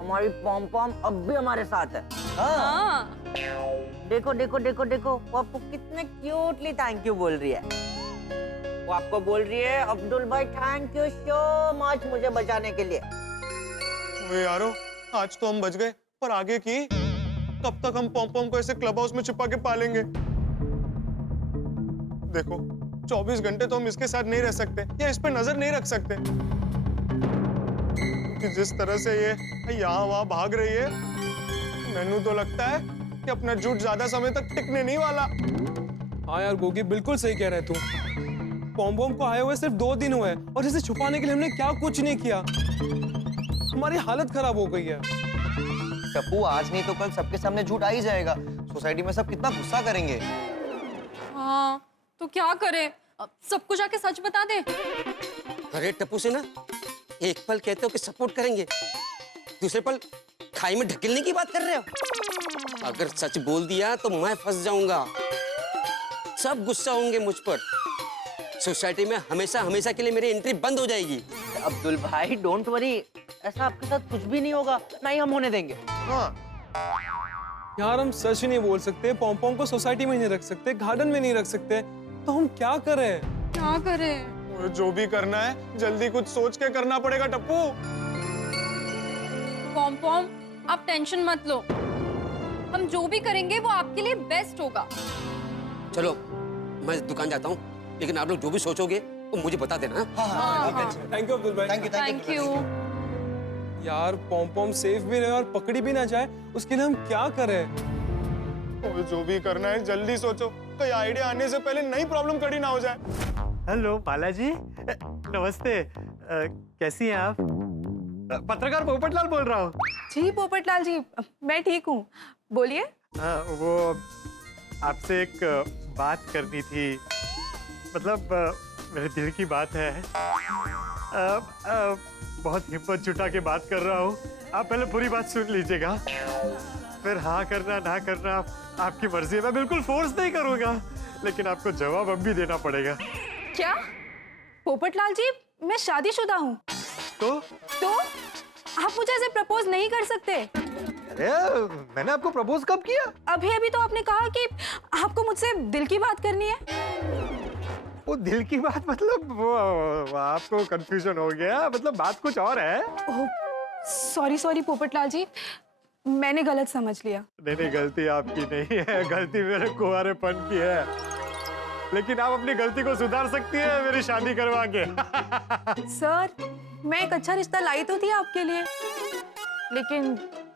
हमारी पॉम पॉम अब भी हमारे साथ है। हाँ। देखो देखो देखो देखो, वो आपको कितने क्यूटली थैंक यू बोल रही है। वो आपको बोल रही है अब्दुल भाई थैंक यू सो मच मुझे बचाने के लिए। ओए यारो, आज तो हम बच गए, पर आगे की कब तक हम पॉम पॉम को ऐसे क्लब हाउस में छिपा के पालेंगे? देखो 24 घंटे तो हम इसके साथ नहीं रह सकते या इस पे नजर नहीं रख सकते, कि जिस तरह से ये यहाँ वहाँ भाग रही है, मैनू तो लगता है कि अपना झूठ ज्यादा समय तक टिकने नहीं वाला। हाँ यार गोगी, बिल्कुल सही कह रहे तू। पॉम पॉम को आए हुए सिर्फ 2 दिन हुए और इसे छुपाने के लिए हमने क्या कुछ नहीं किया। हमारी हालत खराब हो गई है। टप्पू, आज नहीं तो कल सबके सामने झूठ आ ही जाएगा। सोसाइटी में सब कितना गुस्सा करेंगे। हाँ, तो क्या करें? अब सबको जाके सच बता दे। अरे टप्पू से ना एक पल कहते हो कि सपोर्ट करेंगे, दूसरे पल खाई में ढकेलने की बात कर रहे हो। अगर सच बोल दिया तो मैं फंस जाऊंगा, सब गुस्सा होंगे मुझ पर। सोसाइटी में हमेशा हमेशा के लिए मेरी एंट्री बंद हो जाएगी। अब्दुल भाई डोंट वरी, ऐसा आपके साथ कुछ भी नहीं होगा, ना ही हम होने देंगे। हाँ यार हम सच नहीं बोल सकते, पॉम पॉम को सोसाइटी में नहीं रख सकते, गार्डन में नहीं रख सकते, तो हम क्या करें? क्या करें? जो भी करना है जल्दी कुछ सोच के करना पड़ेगा टप्पू। पॉम पॉम, आप टेंशन मत लो, हम जो भी करेंगे वो आपके लिए बेस्ट होगा। चलो मैं दुकान जाता हूँ, लेकिन आप लोग जो भी सोचोगे वो मुझे बता देना। थैंक यू अब्दुल भाई। Thank you. यार पॉम पॉम सेफ भी रहे और पकड़ी भी ना जाए, उसके लिए हम क्या करें? जो भी करना है जल्दी सोचो, कोई आइडिया आने से पहले नई प्रॉब्लम खड़ी ना हो जाए। हेलो बालाजी, नमस्ते। कैसी हैं आप? पत्रकार पोपटलाल बोल रहा हूँ। जी पोपटलाल जी, मैं ठीक हूँ, बोलिए। वो आपसे एक बात करनी थी, मतलब मेरे दिल की बात है। बहुत हिम्मत जुटा के बात कर रहा हूँ, आप पहले पूरी बात सुन लीजिएगा, फिर हाँ करना ना करना आपकी मर्जी है। मैं बिल्कुल फोर्स नहीं करूँगा, लेकिन आपको जवाब अब भी देना पड़ेगा। क्या पोपटलाल जी, मैं शादीशुदा हूँ। तो आप मुझे ऐसे प्रपोज नहीं कर सकते। अरे मैंने आपको प्रपोज कब किया? अभी तो आपने कहा कि आपको मुझसे दिल की बात करनी है। वो दिल की बात मतलब वो आपको कंफ्यूजन हो गया, मतलब बात कुछ और है। सॉरी पोपटलाल जी, मैंने गलत समझ लिया। नहीं, गलती आपकी नहीं है, गलती मेरे कुंवारेपन की है, लेकिन आप अपनी गलती को सुधार सकती है मेरी शादी करवा के। सर, मैं एक अच्छा रिश्ता लाई तो थी आपके लिए, लेकिन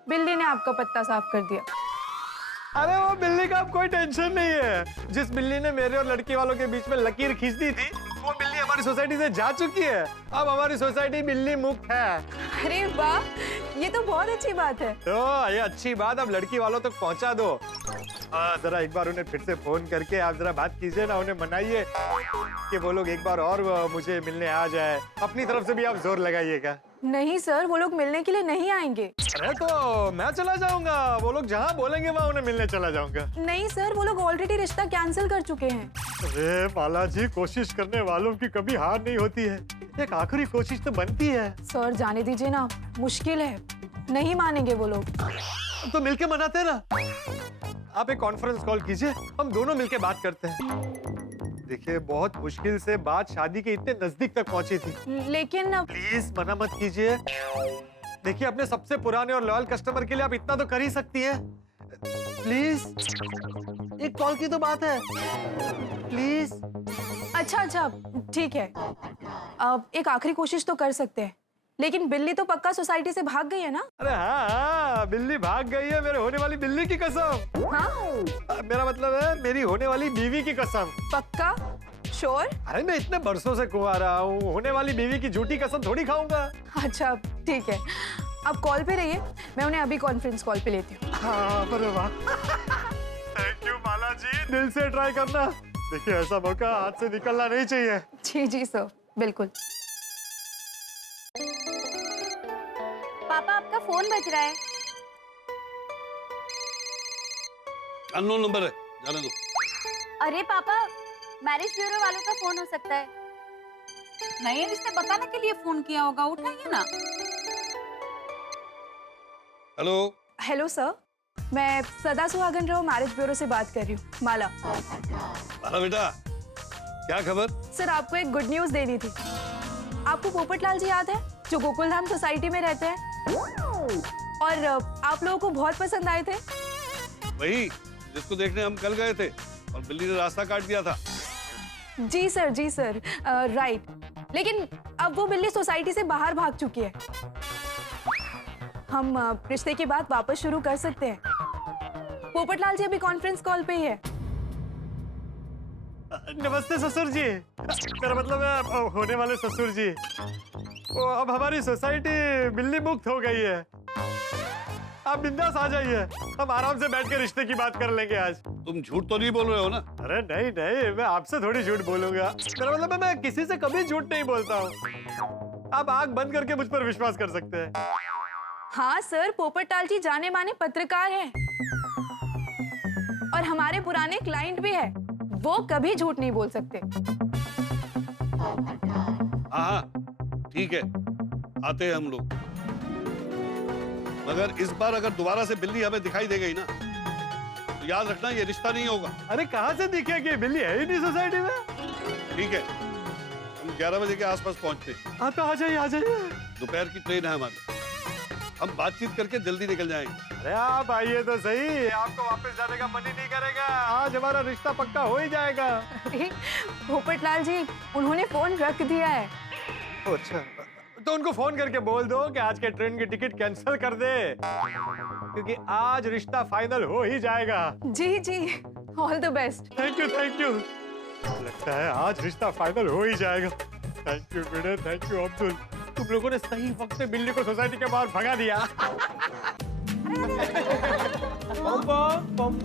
बिल्ली ने आपका पत्ता साफ कर दिया। अरे वो बिल्ली का अब कोई टेंशन नहीं है। जिस बिल्ली ने मेरे और लड़की वालों के बीच में लकीर खींच दी थी, वो बिल्ली हमारी सोसाइटी से जा चुकी है। अब हमारी सोसाइटी बिल्ली मुक्त है। अरे वाह, ये तो बहुत अच्छी बात है। तो ये अच्छी बात अब लड़की वालों तक पहुंचा दो। जरा एक बार उन्हें फिर से फोन करके आप जरा बात कीजिए ना, उन्हें मनाइए कि वो लोग एक बार और मुझे मिलने आ जाए। अपनी तरफ से भी आप जोर लगाइएगा। नहीं सर, वो लोग मिलने के लिए नहीं आएंगे। अरे तो मैं चला जाऊंगा, वो लोग जहाँ बोलेंगे वहाँ उन्हें मिलने चला जाऊंगा। नहीं सर, वो लोग ऑलरेडी रिश्ता कैंसिल कर चुके हैं। अरे बालाजी, कोशिश करने वालों की कभी हार नहीं होती है, एक आखिरी कोशिश तो बनती है। सर जाने दीजिए ना, मुश्किल है, नहीं मानेंगे वो लोग। तो मिलके मनाते हैं ना। आप एक कॉन्फ्रेंस कॉल कीजिए, हम दोनों मिलके बात करते हैं। देखिए बहुत मुश्किल से बात शादी के इतने नजदीक तक पहुंची थी, लेकिन प्लीज मना मत कीजिए। देखिए अपने सबसे पुराने और लॉयल कस्टमर के लिए आप इतना तो कर ही सकती हैं। प्लीज, एक कॉल की तो बात है, प्लीज। अच्छा ठीक है, अब एक आखिरी कोशिश तो कर सकते हैं, लेकिन बिल्ली तो पक्का सोसाइटी से भाग गई है ना? अरे हाँ, बिल्ली भाग गई है, मेरे होने वाली बिल्ली की कसम। हाँ? मेरा मतलब है मेरी होने वाली बीवी की कसम। पक्का? श्योर? अरे मैं इतने बरसों से कुंवारा हूँ, होने वाली बीवी की झूठी कसम थोड़ी खाऊंगा। अच्छा ठीक है, आप कॉल पे रहिए, मैं उन्हें अभी कॉन्फ्रेंस कॉल पे लेती हूँ। हाँ, वाह, थैंक यू बालाजी, दिल से ट्राई करना। देखिए ऐसा मौका हाथ से निकलना नहीं चाहिए। जी सर, बिल्कुल। पापा आपका फोन बज रहा है। अननोन नंबर है, जाने दो। अरे पापा, मैरिज ब्यूरो वालों का फोन हो सकता है। नए रिश्ते बताने के लिए फोन किया होगा, उठाइए ना। हेलो। हेलो सर, मैं सदा सुहागन रहो मैरिज ब्यूरो से बात कर रही हूँ, माला। माला बेटा, क्या खबर? सर आपको एक गुड न्यूज देनी थी। आपको पोपटलाल जी याद है, जो गोकुलधाम सोसाइटी में रहते हैं और आप लोगों को बहुत पसंद आए थे? वही जिसको देखने हम कल गए थे और बिल्ली ने रास्ता काट दिया था। जी सर, राइट। लेकिन अब वो बिल्ली सोसाइटी से बाहर भाग चुकी है। हम रिश्ते की बात वापस शुरू कर सकते हैं। पोपटलाल जी अभी कॉन्फ्रेंस कॉल पे ही है। नमस्ते ससुर जी। मेरा मतलब है होने वाले ससुर जी। वो अब हमारी सोसाइटी बिल्ली मुक्त हो गई है। आप बिंदास आ जाइए, हम आराम से बैठ के रिश्ते की बात कर लेंगे आज। तुम झूठ तो नहीं बोल रहे हो ना? अरे नहीं नहीं, मैं आपसे थोड़ी झूठ बोलूंगा। मेरा मतलब है मैं किसी से कभी झूठ नहीं बोलता हूँ। आप आंख बंद करके मुझ पर विश्वास कर सकते हैं। हाँ सर, पोपटलाल जी जाने माने पत्रकार हैं और हमारे पुराने क्लाइंट भी है। वो कभी झूठ नहीं बोल सकते। हाँ, ठीक है, आते हैं हम लोग। मगर इस बार अगर दोबारा से बिल्ली हमें दिखाई दे गई ना, तो याद रखना ये रिश्ता नहीं होगा। अरे कहाँ से दिखेगी? बिल्ली है ही नहीं सोसाइटी में। ठीक है, हम 11 बजे के आसपास पहुंचते हैं। हाँ तो आ जाइए, आ जाइए। दोपहर की ट्रेन है हमारी, हम बातचीत करके जल्दी निकल जाएंगे। अरे आप आइए तो सही, आपको वापस जाने का मन ही नहीं करेगा। आज हमारा रिश्ता पक्का हो ही जाएगा। पोपटलाल जी, उन्होंने फोन रख दिया है। अच्छा, तो उनको फोन करके बोल दो कि आज के ट्रेन की टिकट कैंसिल कर दे, क्योंकि आज रिश्ता फाइनल हो ही जाएगा। जी, all the best. Thank you. लगता है आज रिश्ता फाइनल हो ही जाएगा। थैंक यू बेटे, थैंक यू अब्दुल। तुम लोगों ने सही वक्त पे बिल्ली को सोसाइटी के बाहर भगा दिया। पॉम।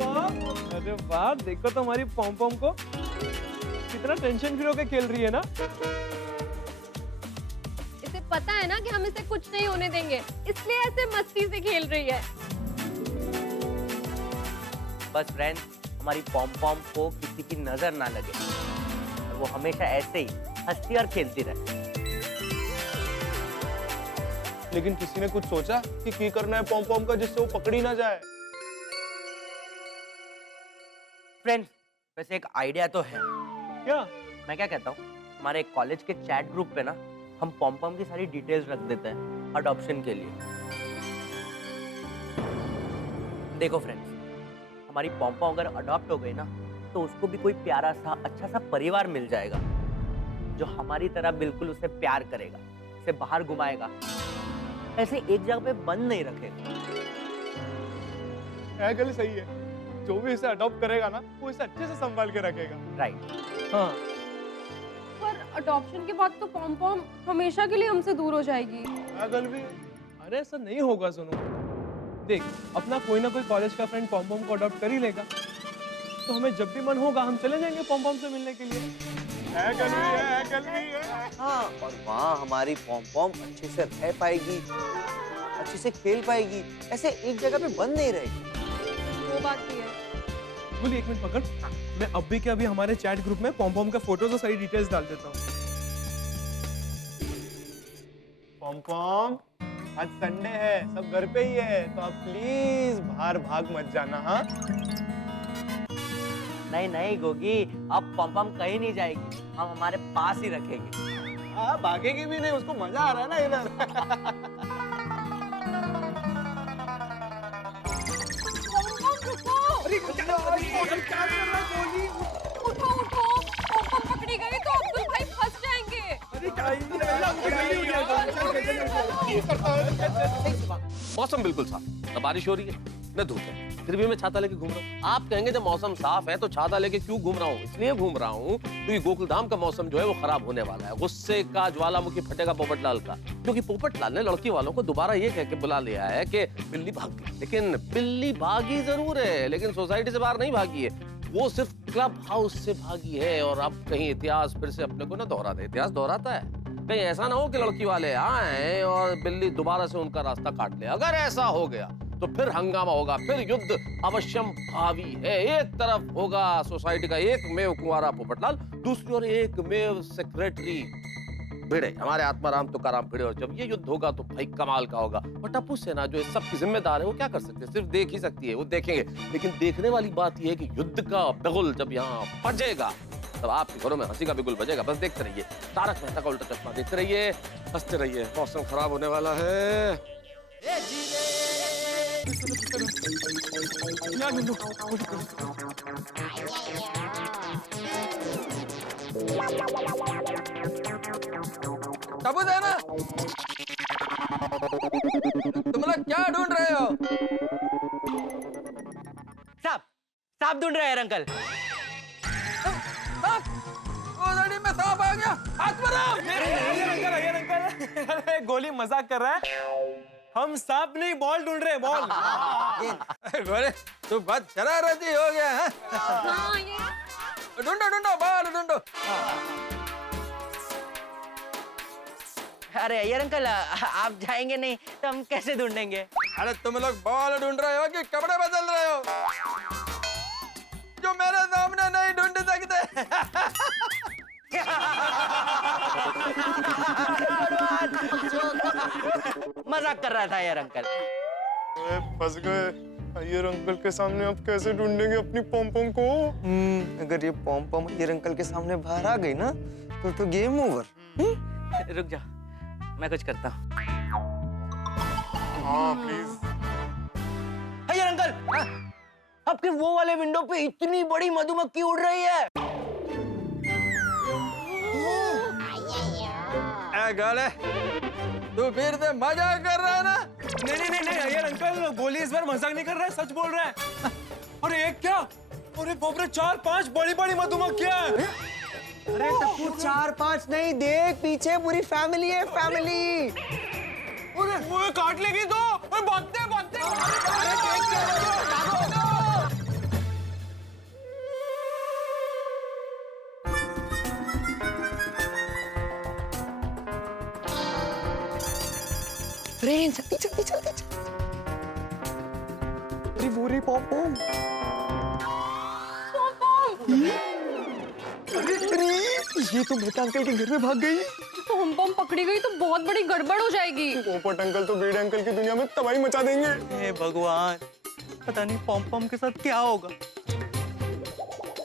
अरे वाह, देखो तो हमारी पॉम को कितना टेंशन फ्री होके खेल रही है ना। इसे पता है ना कि हम इसे कुछ नहीं होने देंगे, इसलिए ऐसे मस्ती से खेल रही है। बस फ्रेंड, हमारी पॉम को किसी की नजर ना लगे और वो हमेशा ऐसे ही हंसती और खेलती रहे। लेकिन किसी ने कुछ सोचा कि करना है पॉम का जिससे वो पकड़ी ना जाए? फ्रेंड्स, वैसे एक आइडिया तो है। क्या? मैं क्या कहता हूँ, हमारे कॉलेज के चैट ग्रुप पे ना हम पॉम की सारी डिटेल्स रख देते हैं अडॉप्शन के लिए। देखो फ्रेंड्स, हमारी पॉम अगर अडॉप्ट हो गई ना, तो उसको भी कोई प्यारा सा अच्छा सा परिवार मिल जाएगा जो हमारी तरह बिल्कुल उसे प्यार करेगा, उसे बाहर घुमाएगा, ऐसे एक जगह पे बंद नहीं रखेगा। गली सही है, जो भी इसे अडॉप्ट करेगा ना, वो इसे अच्छे से संभाल के रखेगा। राइट। हाँ, पर अडॉप्शन के बाद तो पॉम हमेशा के लिए हमसे दूर हो जाएगी। गल भी। अरे ऐसा नहीं होगा। सुनो, देख, अपना कोई ना कोई कॉलेज का फ्रेंड पॉम को अडॉप्ट कर ही लेगा, तो हमें जब भी मन होगा हम चले जाएंगे पॉम से मिलने के लिए। गल भी है। हाँ, और वहाँ हमारी पॉम अच्छे से रह पाएगी, अच्छे से खेल पाएगी, ऐसे एक जगह पे बंद नहीं रहेगी। वो बात भी है। बोलिए, एक मिनट पकड़। मैं अभी के अभी हमारे चैट ग्रुप में पॉम का फोटोज और सारी डिटेल्स डाल देता हूँ। पॉम, आज संडे है, सब घर पे ही है, तो आप प्लीज बाहर भाग मत जाना। हाँ, नहीं गोगी, अब पॉम कहीं नहीं जाएगी, हम हमारे पास ही रखेंगे। हाँ, भागेगी भी नहीं, उसको मजा आ रहा है ना इधर। उठो, पॉम पकड़ी गई तो अब्दुल भाई फंस जाएंगे। मौसम बिल्कुल साफ, न बारिश हो रही है न धूप है, फिर भी मैं छाता लेके घूम रहा हूँ। आप कहेंगे जब मौसम साफ है तो छाता लेके क्यों घूम रहा हूँ? इसलिए घूम रहा हूँ क्योंकि गोकुलधाम का मौसम जो है वो खराब होने वाला है। गुस्से का ज्वालामुखी फटेगा पोपटलाल का, क्योंकि पोपटलाल ने लड़की वालों को दोबारा ये कह के बुला लिया है कि बिल्ली भाग गई। लेकिन बिल्ली भागी जरूर है, लेकिन सोसाइटी से बाहर नहीं भागी है, वो सिर्फ क्लब हाउस से भागी है। और अब कहीं इतिहास फिर से अपने को ना दोहरा दे। इतिहास दोहराता है, कहीं ऐसा ना हो कि लड़की वाले आए और बिल्ली दोबारा से उनका रास्ता काट ले। अगर ऐसा हो गया तो फिर हंगामा होगा, फिर युद्ध अवश्यम भावी है। एक तरफ होगा सोसाइटी का एकमेव कुंवारा पोपटलाल, दूसरी ओर एकमेव सेक्रेटरी भिड़े, हमारे आत्माराम तुकाराम भिड़े। और जब ये युद्ध होगा तो भाई कमाल का होगा। और टप्पू सेना जो इस सब की जिम्मेदार है वो क्या कर सकते हैं, सिर्फ देख ही सकती है, वो देखेंगे। लेकिन देखने वाली बात यह है कि युद्ध का बिगुल जब यहाँ बजेगा तब आपके घरों में हंसी का बिगुल बजेगा। बस देखते रहिए तारक मेहता का उल्टा चश्मा, देखते रहिए, हंसते रहिए। मौसम खराब होने वाला है। टप्पू सेना, तुम लोग क्या ढूंढ रहे हो? सांप ढूंढ रहे हैं अंकल। सोसाइटी में सांप आ गया, आत्माराम! अरे गोली मजाक कर रहा है, हम सांप नहीं बॉल ढूंढ रहे हैं, बॉल। गोले तू बहुत शरारती हो गया है। ढूंढो ढूंढो बॉल ढूंढो। अरे अय्यर अंकल, आप जाएंगे नहीं तो हम कैसे ढूंढेंगे? अरे तुम लोग बॉल ढूंढ रहे हो कि कपड़े बदल रहे हो जो मेरे सामने नहीं ढूंढ सकते? मजाक कर रहा था यार अंकल। फंस गए अय्यर अंकल के सामने। अब कैसे ढूंढेंगे अपनी पॉम पॉम को? अगर ये पॉम पॉम अय्यर अंकल के सामने बाहर आ गई ना तो गेम ओवर। रुक जा, मैं कुछ करता हूँ। हाँ प्लीज। अय्यर अंकल, आपके वो वाले विंडो पे इतनी बड़ी मधुमक्खी उड़ रही है। गोले तू फिर से मजाक कर रहा है ना? नहीं अय्यर अंकल, गोली इस बार मजाक नहीं कर रहा है, सच बोल रहा है। अरे एक क्या, अरे बाप रे, 4-5 बड़ी बड़ी मधुमक्खियां। अरे टप्पू 4-5 नहीं, देख पीछे पूरी फैमिली है, फैमिली। अरे वो काट लेगी तो, भागते भागते। जल्दी जल्दी जल्दी। अरे वो रे पॉम पॉम। ये तो मेहता अंकल के घर में भाग गई। पॉम पॉम पकड़ी गई तो बहुत बड़ी गड़बड़ हो जाएगी। पोपट अंकल तो बीड़े अंकल की दुनिया में तबाही मचा देंगे। हे भगवान, पता नहीं पॉम पॉम के साथ क्या होगा।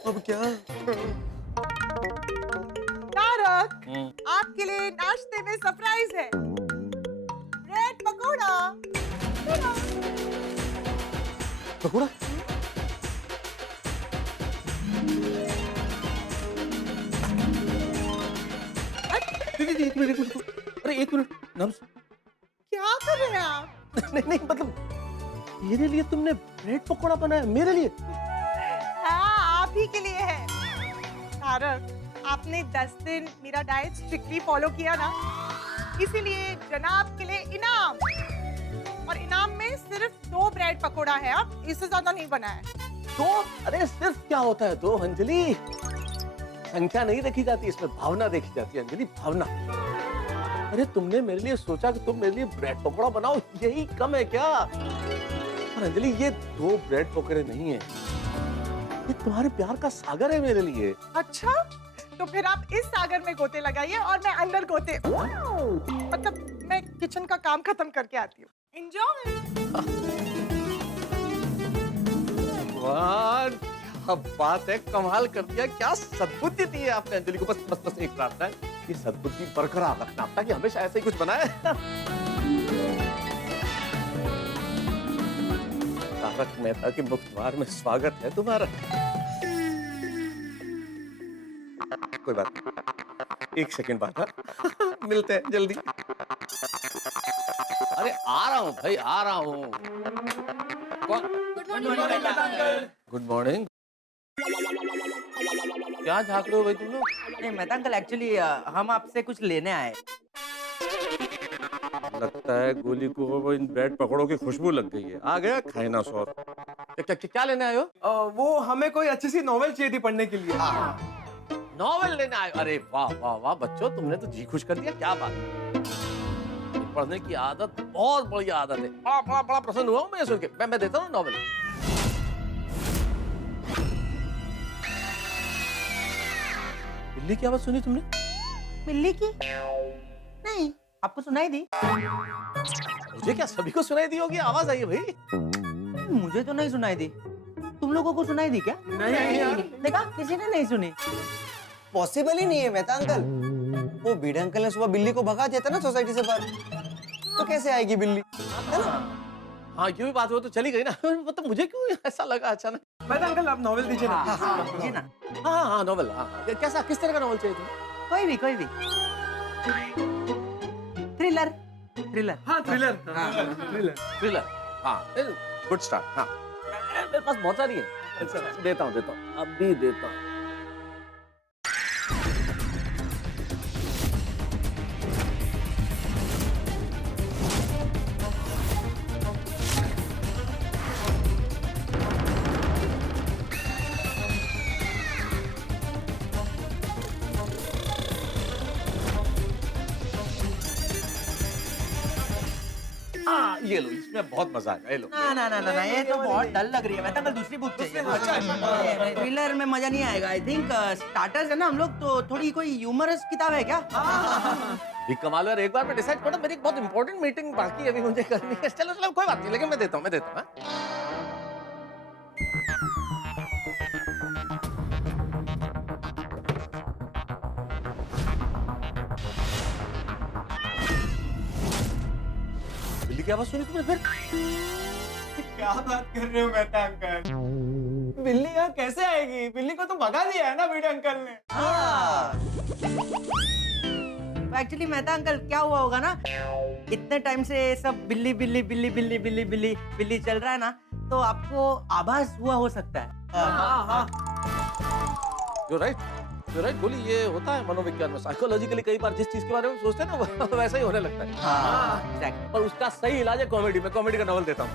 अब क्या? तारक, आपके लिए नाश्ते में सरप्राइज है, ब्रेड पकौड़ा। पकौड़ा? एक मिनट, अरे एक मिनट, क्या कर रहे हैं आप? नहीं मतलब मेरे लिए तुमने ब्रेड पकौड़ा बनाया? मेरे लिए? हाँ, आप ही के लिए है। तारक, आपने 10 दिन मेरा डाइट स्ट्रिक्टली फॉलो किया ना, इसीलिए जनाब के लिए इनाम। और इनाम में सिर्फ 2 ब्रेड पकौड़ा है, आप इससे ज्यादा नहीं बनाया। 2? अरे सिर्फ क्या होता है 2 अंजलि? संख्या नहीं देखी जाती, इसमें भावना देखी जाती है अंजलि, भावना। अरे तुमने मेरे लिए सोचा कि तुम मेरे लिए ब्रेड पकौड़ा बनाओ, यही कम है क्या? और अंजलि ये 2 ब्रेड पकौड़े नहीं है, ये तुम्हारे प्यार का सागर है मेरे लिए। अच्छा, तो फिर आप इस सागर में गोते लगाइए और मैं अंदर गोते, मतलब मैं किचन का काम खत्म करके आती हूँ। एंजॉय। वाह, क्या बात है, कमाल कर दिया, क्या सद्बुद्धि दी है आपने अंजलि को। बस एक प्रार्थना है, ये सद्बुद्धि बरकरार रखना ताकि हमेशा ऐसे ही कुछ बनाए। तारक मेहता के मुखद्वार में स्वागत है तुम्हारा। कोई बात नहीं, 1 सेकंड बाद मिलते हैं जल्दी। अरे आ रहा हूँ भाई, आ रहा हूँ। Good morning. क्या झाँक रहे हो भाई तुम लोग? नहीं मेहता अंकल, एक्चुअली हम आपसे कुछ लेने आए। लगता है गोली को इन ब्रेड पकौड़ों की खुशबू लग गई है। आ गया खाइनासौर। क्या लेने आए हो? वो हमें कोई अच्छी सी नॉवेल चाहिए थी पढ़ने के लिए। नॉवेल लेने आए? अरे वाह वाह वाह बच्चों, तुमने तो जी खुश कर दिया, क्या बात है। पढ़ने की आदत बहुत बढ़िया आदत है। बड़ा बड़ा बड़ा प्रसन्न हुआ हूं मैं सुन के। मैं देता हूँ नॉवेल। बिल्ली की आवाज सुनी तुमने? बिल्ली की? नहीं, आपको सुनाई दी? मुझे क्या, सभी को सुनाई दी होगी, आवाज आई है भाई। मुझे तो नहीं सुनाई दी। तुम लोगों को सुनाई दी क्या? नहीं यार। देखा, किसी ने नहीं सुनी। पॉसिबल ही नहीं है मेहता अंकल। वो बीड़े अंकल ने सुबह बिल्ली को भगा दिया था ना सोसाइटी से बाहर, तो कैसे आएगी बिल्ली? है ना? हाँ, क्यों भी बात हो तो चली गई ना। मतलब मुझे क्यों ऐसा लगा अचानक? मेहता अंकल आप नॉवेल दीजिए ना। दीजिए ना। हाँ नॉवेल। हाँ, कैसा, किस तरह का नॉवेल चाहिए तुम्हें? कोई भी थ्रिलर। थ्रिलर। हाँ थ्रिलर। थ्रिलर। हाँ, गुड स्टार्ट। हाँ, मेरे पास बहुत सारी है। देता हूँ अभी देता हूँ। ये लो, इसमें बहुत मजा आएगा। ये लो। ना, ये तो बहुत डल लग रही है। मैं तो दूसरी बुक चाहिए। थ्रिलर में मजा नहीं आएगा। आई थिंक स्टार्टर्स है ना हम लोग, तो थोड़ी कोई ह्यूमरस किताब है क्या? भी कमाल है। एक बार मैं डिसाइड करो, मेरी एक बहुत इंपॉर्टेंट मीटिंग बाकी अभी मुझे करनी है। चलो कोई बात नहीं, लेकिन मैं देता हूँ। बिल्ली की आवाज सुनी तुमने फिर? क्या बात कर रहे हो मेहता अंकल? बिल्ली यहाँ कैसे आएगी? बिल्ली को तो भगा दिया है ना बीड़े अंकल ने। एक्चुअली मेहता अंकल क्या हुआ होगा ना, इतने टाइम से सब बिल्ली बिल्ली बिल्ली बिल्ली बिल्ली बिल्ली बिल्ली चल रहा है ना, तो आपको आभास हुआ हो सकता है। You're right, गोली। ये होता है मनोविज्ञान में, साइकोलॉजिकली कई बार जिस चीज के बारे में सोचते हैं ना, वो वैसा ही होने लगता है। पर उसका सही इलाज है कॉमेडी में। कॉमेडी का नॉवल देता हूँ।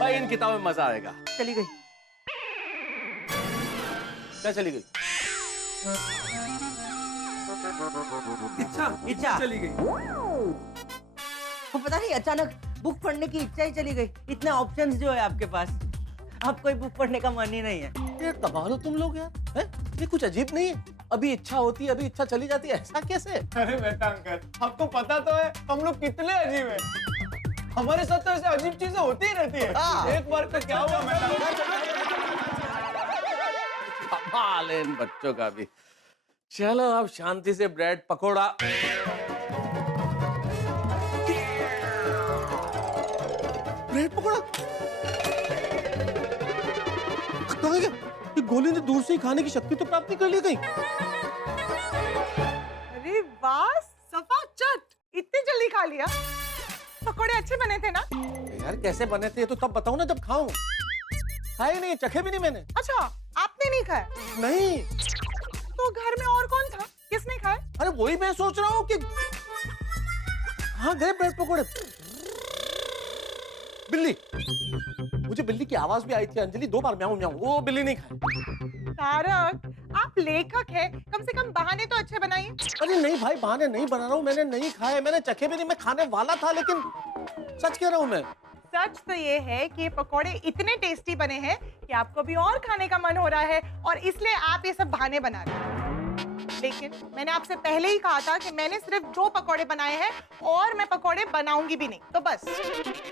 भाई इन किताबों में मजा आएगा। चली गई। क्या चली गई? इच्छा चली गई। वो पता नहीं, अचानक बुक पढ़ने की इच्छा ही चली गई। इतने ऑप्शंस जो है आपके पास, अब कोई बुक पढ़ने का मन ही नहीं है। ये कमाल हो तुम लोग यार। हैं? ये कुछ अजीब नहीं है। अभी इच्छा होती है, अभी इच्छा चली जाती है, ऐसा कैसे? अरे मेहता अंकल, आपको पता तो है हम लोग कितने अजीब हैं। हमारे साथ तो ऐसे अजीब चीजें होती ही रहती है। एक बार तो क्या हुआ मेहता अंकल? कमाल है इन बच्चों का भी। चलो अब शांति से ब्रेड पकोड़ा। ब्रेड पकोड़ा कहाँ गया? ये गोली ने दूर से ही खाने की शक्ति तो प्राप्त कर ली कहीं। अरे वाह, सफा चट, इतनी जल्दी खा लिया। पकोड़े अच्छे बने थे ना? यार कैसे बने थे तो तब बताओ ना जब खाऊं। खाए नहीं, चखे भी नहीं मैंने। अच्छा, आपने नहीं खाया? नहीं। तो घर में और कौन था? किसने खाया? अरे वही मैं सोच रहा हूँ कि हाँ गए ब्रेड पकोड़े। बिल्ली, मुझे बिल्ली की आवाज भी आई थी अंजलि, 2 बार म्याऊं म्याऊं, वो बिल्ली नहीं खाई। तारक, आप लेखक हैं, कम से कम बहाने तो अच्छे बनाइए। अरे नहीं भाई, बहाने नहीं बना रहा हूँ। मैंने नहीं खाए, मैंने चखे भी नहीं। मैं खाने वाला था, लेकिन सच कह रहा हूँ मैं। सच तो ये है कि ये पकोड़े इतने टेस्टी बने हैं कि आपको भी और खाने का मन हो रहा है, और इसलिए आप ये सब बहाने बना रहे हैं। लेकिन मैंने आपसे पहले ही कहा था कि मैंने सिर्फ 2 पकोड़े बनाए हैं और मैं पकोड़े बनाऊंगी भी नहीं, तो बस।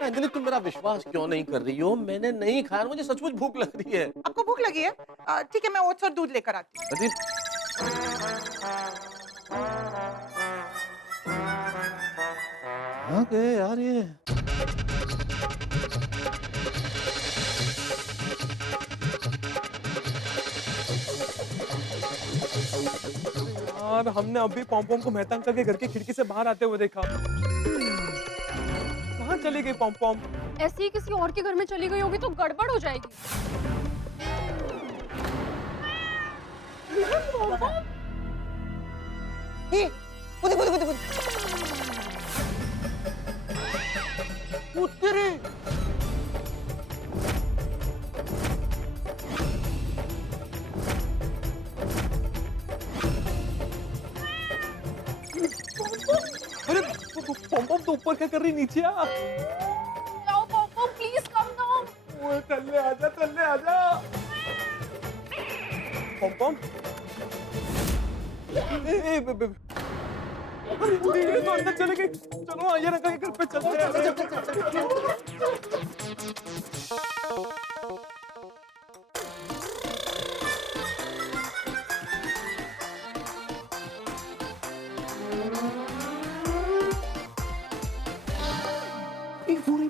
अंजलि तुम मेरा विश्वास क्यों नहीं कर रही हो? मैंने नहीं खाया, मुझे सचमुच भूख लग रही है। आपको भूख लगी है? ठीक है, मैं ओट्स और दूध लेकर आती हूँ। कहाँ गए यार ये? यार हमने अभी पॉम-पॉम को मेहता अंकल के घर की खिड़की से बाहर आते हुए देखा। कहाँ चली गई पॉम-पॉम? ऐसे ही किसी और के घर में चली गई होगी तो गड़बड़ हो जाएगी। तो ऊपर क्या कर रही, नीचे आ। जाओ पॉपो, प्लीज कम डाउन। ओए थल्ले आजा। पॉम पॉम, ये तो अंदर चले गई। चलो ये रखा के घर पे चलते हैं।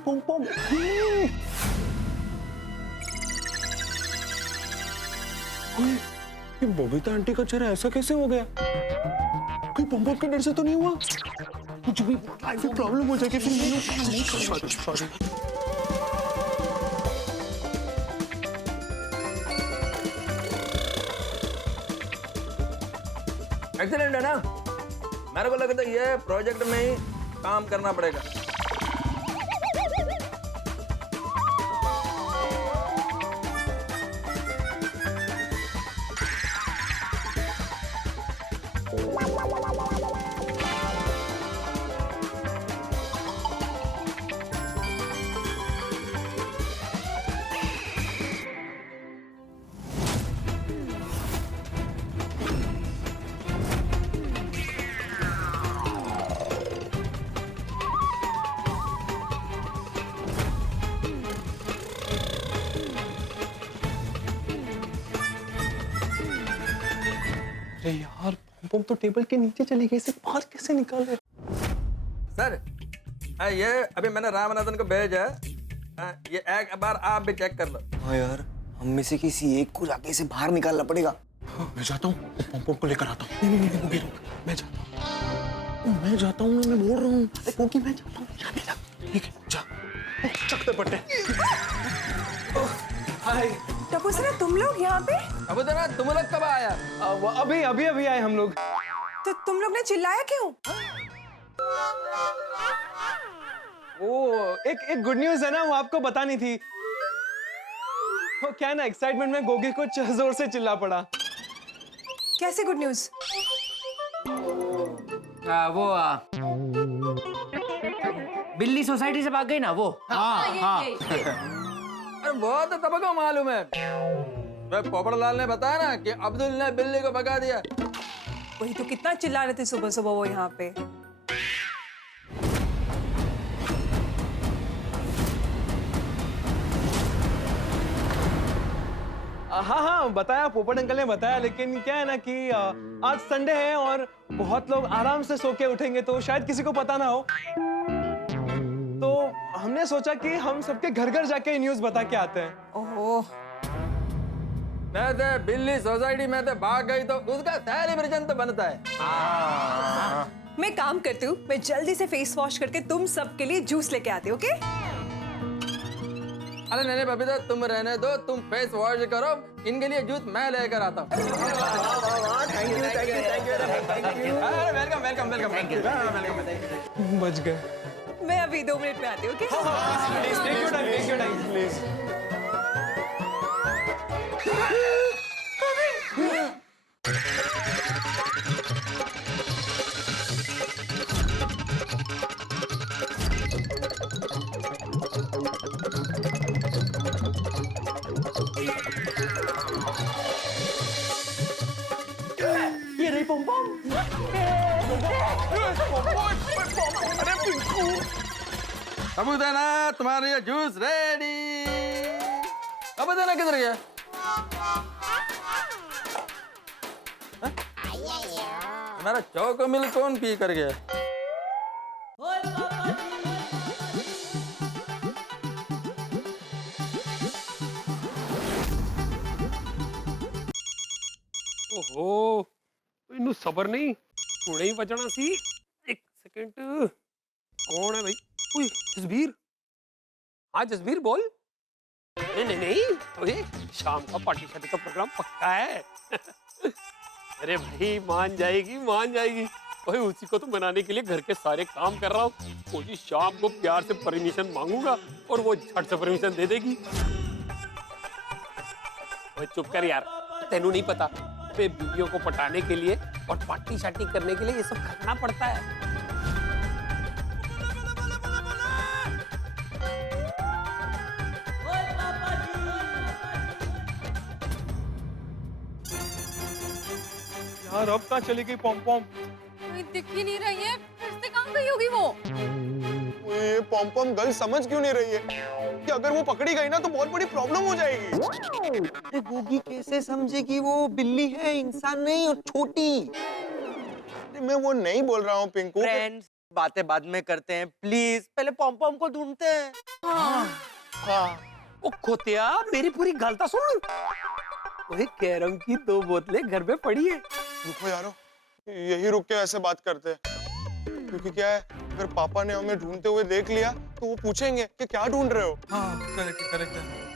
पॉम पॉम, ये बबीता आंटी का चेहरा ऐसा कैसे हो गया? कोई पॉम पॉम के डर से तो नहीं हुआ? कुछ भी लाइफ में प्रॉब्लम हो जाएगी फिर। सॉरी। एक्सीलेंट है ना? मेरे को लगता है ये प्रोजेक्ट में ही काम करना पड़ेगा। अरे यार, पॉम तो टेबल के नीचे चली गई, इसे बाहर कैसे निकाले? सर ये अभी मैंने रामनाथन को भेजा है, ये एक बार आप भी चेक कर लो। हाँ यार, हम में से किसी एक को जाके इसे बाहर निकालना पड़ेगा। मैं जाता हूँ, पॉम पॉम को लेकर आता हूँ। नहीं, रुक, मैं जाता हूँ, मैं बोल रहा हूँ। क्योंकि मैं जाता हूँ, ठीक है, जा। चकते पट्टे। हाय टप्पू सर, तुम लोग यहाँ पे? अब तो ना तुम लोग कब आया? अभी आए हम लोग। तो तुम लोग ने चिल्लाया क्यों? वो एक गुड न्यूज है ना, वो आपको बतानी थी। वो क्या है ना, एक्साइटमेंट में गोगी को जोर से चिल्ला पड़ा। कैसे गुड न्यूज? बिल्ली सोसाइटी से भाग गई ना वो। हाँ। अरे बहुत तबको मालूम है। पोपटलाल ने बताया ना कि अब्दुल ने बिल्ली को भगा दिया। वही तो, कितना चिल्ला रहे थे सुबह सुबह वो यहाँ पे। हाँ, बताया, पोपट अंकल ने बताया। लेकिन क्या है ना कि आज संडे है और बहुत लोग आराम से सो के उठेंगे, तो शायद किसी को पता ना हो। तो हमने सोचा कि हम सबके घर घर जाके न्यूज़ बता के आते हैं। ओहो, मैं तो बिल्ली सोसाइटी में तो भाग गई तो उसका सेलिब्रेशन तो बनता है। मैं काम करती हूँ, मैं जल्दी से फेस वॉश करके तुम सबके लिए जूस लेके आती हूँ, ओके? अरे नहीं बबीता, तुम रहने दो, तुम फेस वॉश करो, इनके लिए जूस मैं लेकर आता हूँ। वेलकम। बच गए। मैं अभी 2 मिनट में आती हूँ, okay? Take your time please. ये रही पॉम पॉम। साबुदाना, तुम्हारे लिए जूस रेडी। साबुदाना किधर गया? तुम्हारा चौको मिल्क कौन पी कर गया? ओहो, इन्नू सबर नहीं, थोड़े ही बचना सी। एक सेकंड, कौन है भाई? ओए जसबीर। हाँ जसबीर बोल। नहीं, ओए शाम का पार्टी शार्टी का प्रोग्राम पक्का है। अरे भाई मान जाएगी। ओए उसी को तो मनाने के लिए घर के सारे काम कर रहा हूँ। कोई शाम को प्यार से परमिशन मांगूंगा और वो झट से परमिशन दे देगी। ओए चुप कर यार, तेनू नहीं पता, बीवियों को पटाने के लिए और पार्टी शार्टी करने के लिए ये सब करना पड़ता है। यार अब कहाँ चली गई पॉम पॉम? कोई दिख ही नहीं रही है, फिर से कहाँ गई होगी वो? ये पॉम पॉम गर्ल समझ क्यों नहीं रही है कि अगर वो पकड़ी गई ना तो बहुत बड़ी प्रॉब्लम हो जाएगी। अरे गोगी कैसे समझेगी, वो बिल्ली है, इंसान नहीं, और छोटी। अरे मैं वो नहीं बोल रहा हूँ पिंकू। फ्रेंड्स, बातें बाद में करते हैं, प्लीज पहले पॉम पॉम को ढूंढते हैं। हाँ। ओ खोतिया, मेरी पूरी गलता सुन। ओए कैरम की 2 बोतलें घर में पड़ी है। रुको यारो, यही रुक के ऐसे बात करते हैं, क्योंकि क्या है, अगर पापा ने हमें ढूंढते हुए देख लिया तो वो पूछेंगे कि क्या ढूंढ रहे हो। हाँ करेक्ट करेक्ट है।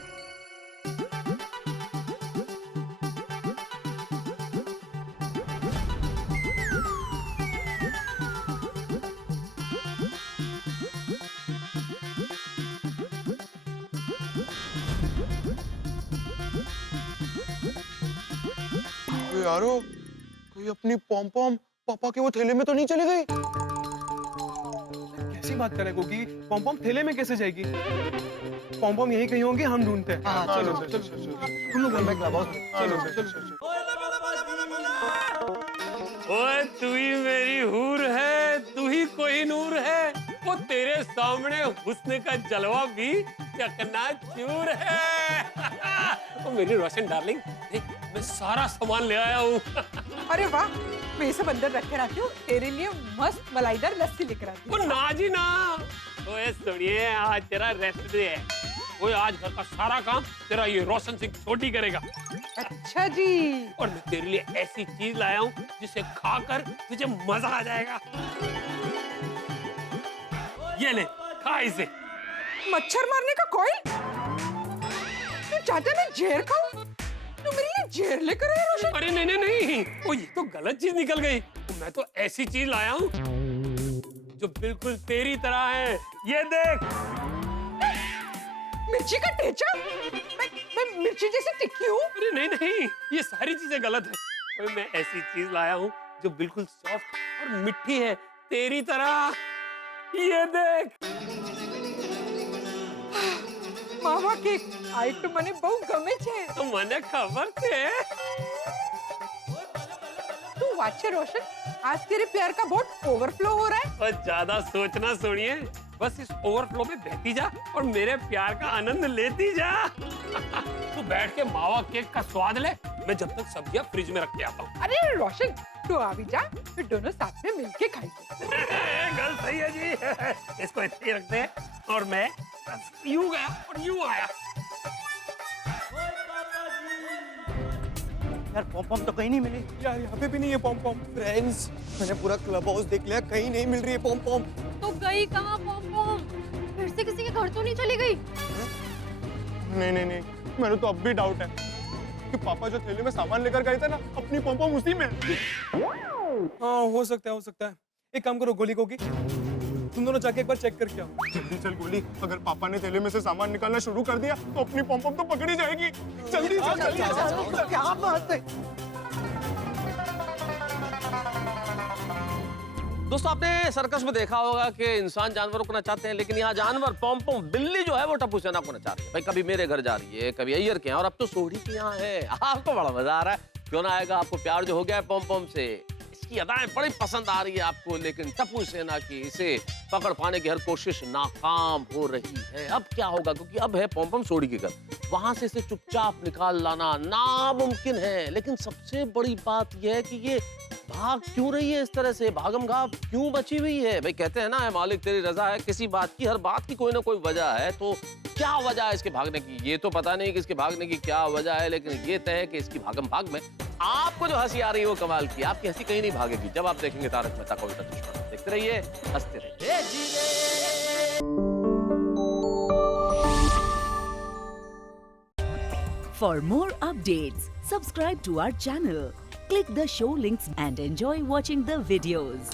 यारो, कोई अपनी पॉम पॉम पापा के वो थैले में तो नहीं चली गई? कैसी बात कर रहे गोगी? पॉम पॉम थैले में कैसे जाएगी? पॉम पॉम यही कहीं होंगे, हम ढूंढते हैं। चलो चलो तुम लोग मैं क्लब हाउस में। चलो। ओए तू ही मेरी हूर है, तू ही कोहिनूर है। वो तेरे सामने हुस्न का जलवा भी चकनाचूर है। ओ मेरी रोशन डार्लिंग, देख मैं सारा सामान ले आया हूँ। अरे वाह, मैं ये सब अंदर रख के रखी हूँ, तेरे लिए मस्त मलाईदार लस्सी लेकर आती हूँ। ओ ना जी ना। ओए सुनिए, आज तेरा रेस्ट डे है। ओए आज घर का सारा काम तेरा ये रोशन सिंह छोटी करेगा। अच्छा जी। और मैं तेरे लिए ऐसी चीज लाया हूँ जिसे खाकर तुझे मजा आ जाएगा। ये ले, खा इसे। मच्छर मारने का कॉइल? तू चाहता है मैं जहर खाऊं? तू मेरे लिए जहर लेकर आया रोशन? अरे नहीं नहीं नहीं, ओ ये तो गलत चीज निकल गई। मैं तो ऐसी चीज लाया हूँ जो बिल्कुल तेरी तरह है। ये देख, मिर्ची का टेचा? मैं मिर्ची जैसी तिखी हूँ? अरे नहीं नहीं, ये सारी चीजें गलत है। मैं ऐसी चीज लाया हूँ जो बिल्कुल सॉफ्ट और मिठी है, तेरी तरह। ये देख, मावा केक। आई तो मने बहु गमे छे। तो मने खबर थे। तू वाचे रोशन, आज तेरे प्यार का बोट ओवरफ्लो हो रहा है। और ज्यादा सोचना सुनिए, बस इस ओवरफ्लो में बहती जा और मेरे प्यार का आनंद लेती जा। तू बैठ के मावा केक का स्वाद ले, मैं जब तक सब्जियां फ्रिज में रख के आता हूँ। अरे रोशन, तू आ भी जा, फिर दोनों साथ में मिलके खाएंगे। गल सही है जी। इसको इतने ही रखते हैं और मैं यूं गया और यूं आया। यार पॉम पॉम तो कहीं नहीं मिली। यार यहाँ पे भी नहीं है पॉम पॉम। फ्रेंड्स, मैंने पूरा क्लब हाउस देख लिया, कहीं नहीं मिल रही है पॉम पॉम। तो गई कहाँ पॉम पॉम? फिर से किसी के घर तो नहीं चली गई? नहीं, मैंने तो अब भी डाउट है कि पापा जो थैले में सामान लेकर गए थे ना, अपनी पॉम पॉम उसी में। हाँ हो सकता है। एक काम करो गोली गोगी, तुम दोनों जाके एक बार चेक करके आओ। जल्दी चल गोली, अगर पापा ने थैले में से सामान निकालना शुरू कर दिया तो अपनी पॉम पॉम तो पकड़ी जाएगी। जल्दी चल। क्या बात है। दोस्तों, आपने सर्कस में देखा होगा कि इंसान जानवरों को नचाते हैं, लेकिन यहाँ जानवर पॉम पॉम बिल्ली जो है वो टप्पू सेना को नचा रही है। भाई कभी मेरे घर जा रही है, कभी अय्यर के यहाँ, और अब तो सोढ़ी के यहाँ है। आपको बड़ा मजा आ रहा है, क्यों ना आएगा? आपको प्यार जो हो गया है पॉम पॉम से, इसकी अदाएं बड़ी पसंद आ रही है आपको, लेकिन टप्पू सेना की इसे पकड़ पाने की हर कोशिश नाकाम हो रही है। अब क्या होगा? क्योंकि अब है पॉम पॉम सोढ़ी के घर, वहां से इसे चुपचाप निकाल लाना नामुमकिन है। लेकिन सबसे बड़ी बात यह है कि ये भाग क्यों रही है इस तरह से, भागम भाग क्यों बची हुई है? भाई कहते हैं ना, मालिक तेरी रजा है, किसी बात की, हर बात की कोई ना कोई वजह है। तो क्या वजह है इसके भागने की? ये तो पता नहीं कि इसके भागने की क्या वजह है, लेकिन ये तय है कि इसकी भागम भाग में आपको जो हंसी आ रही है वो कमाल की। आपकी हंसी कहीं नहीं भागेगी जब आप देखेंगे तारक मेहता का उल्टा चश्मा। देखते रहिए, हंसते रहिए। For more updates, subscribe to our channel, click the show links and enjoy watching the videos.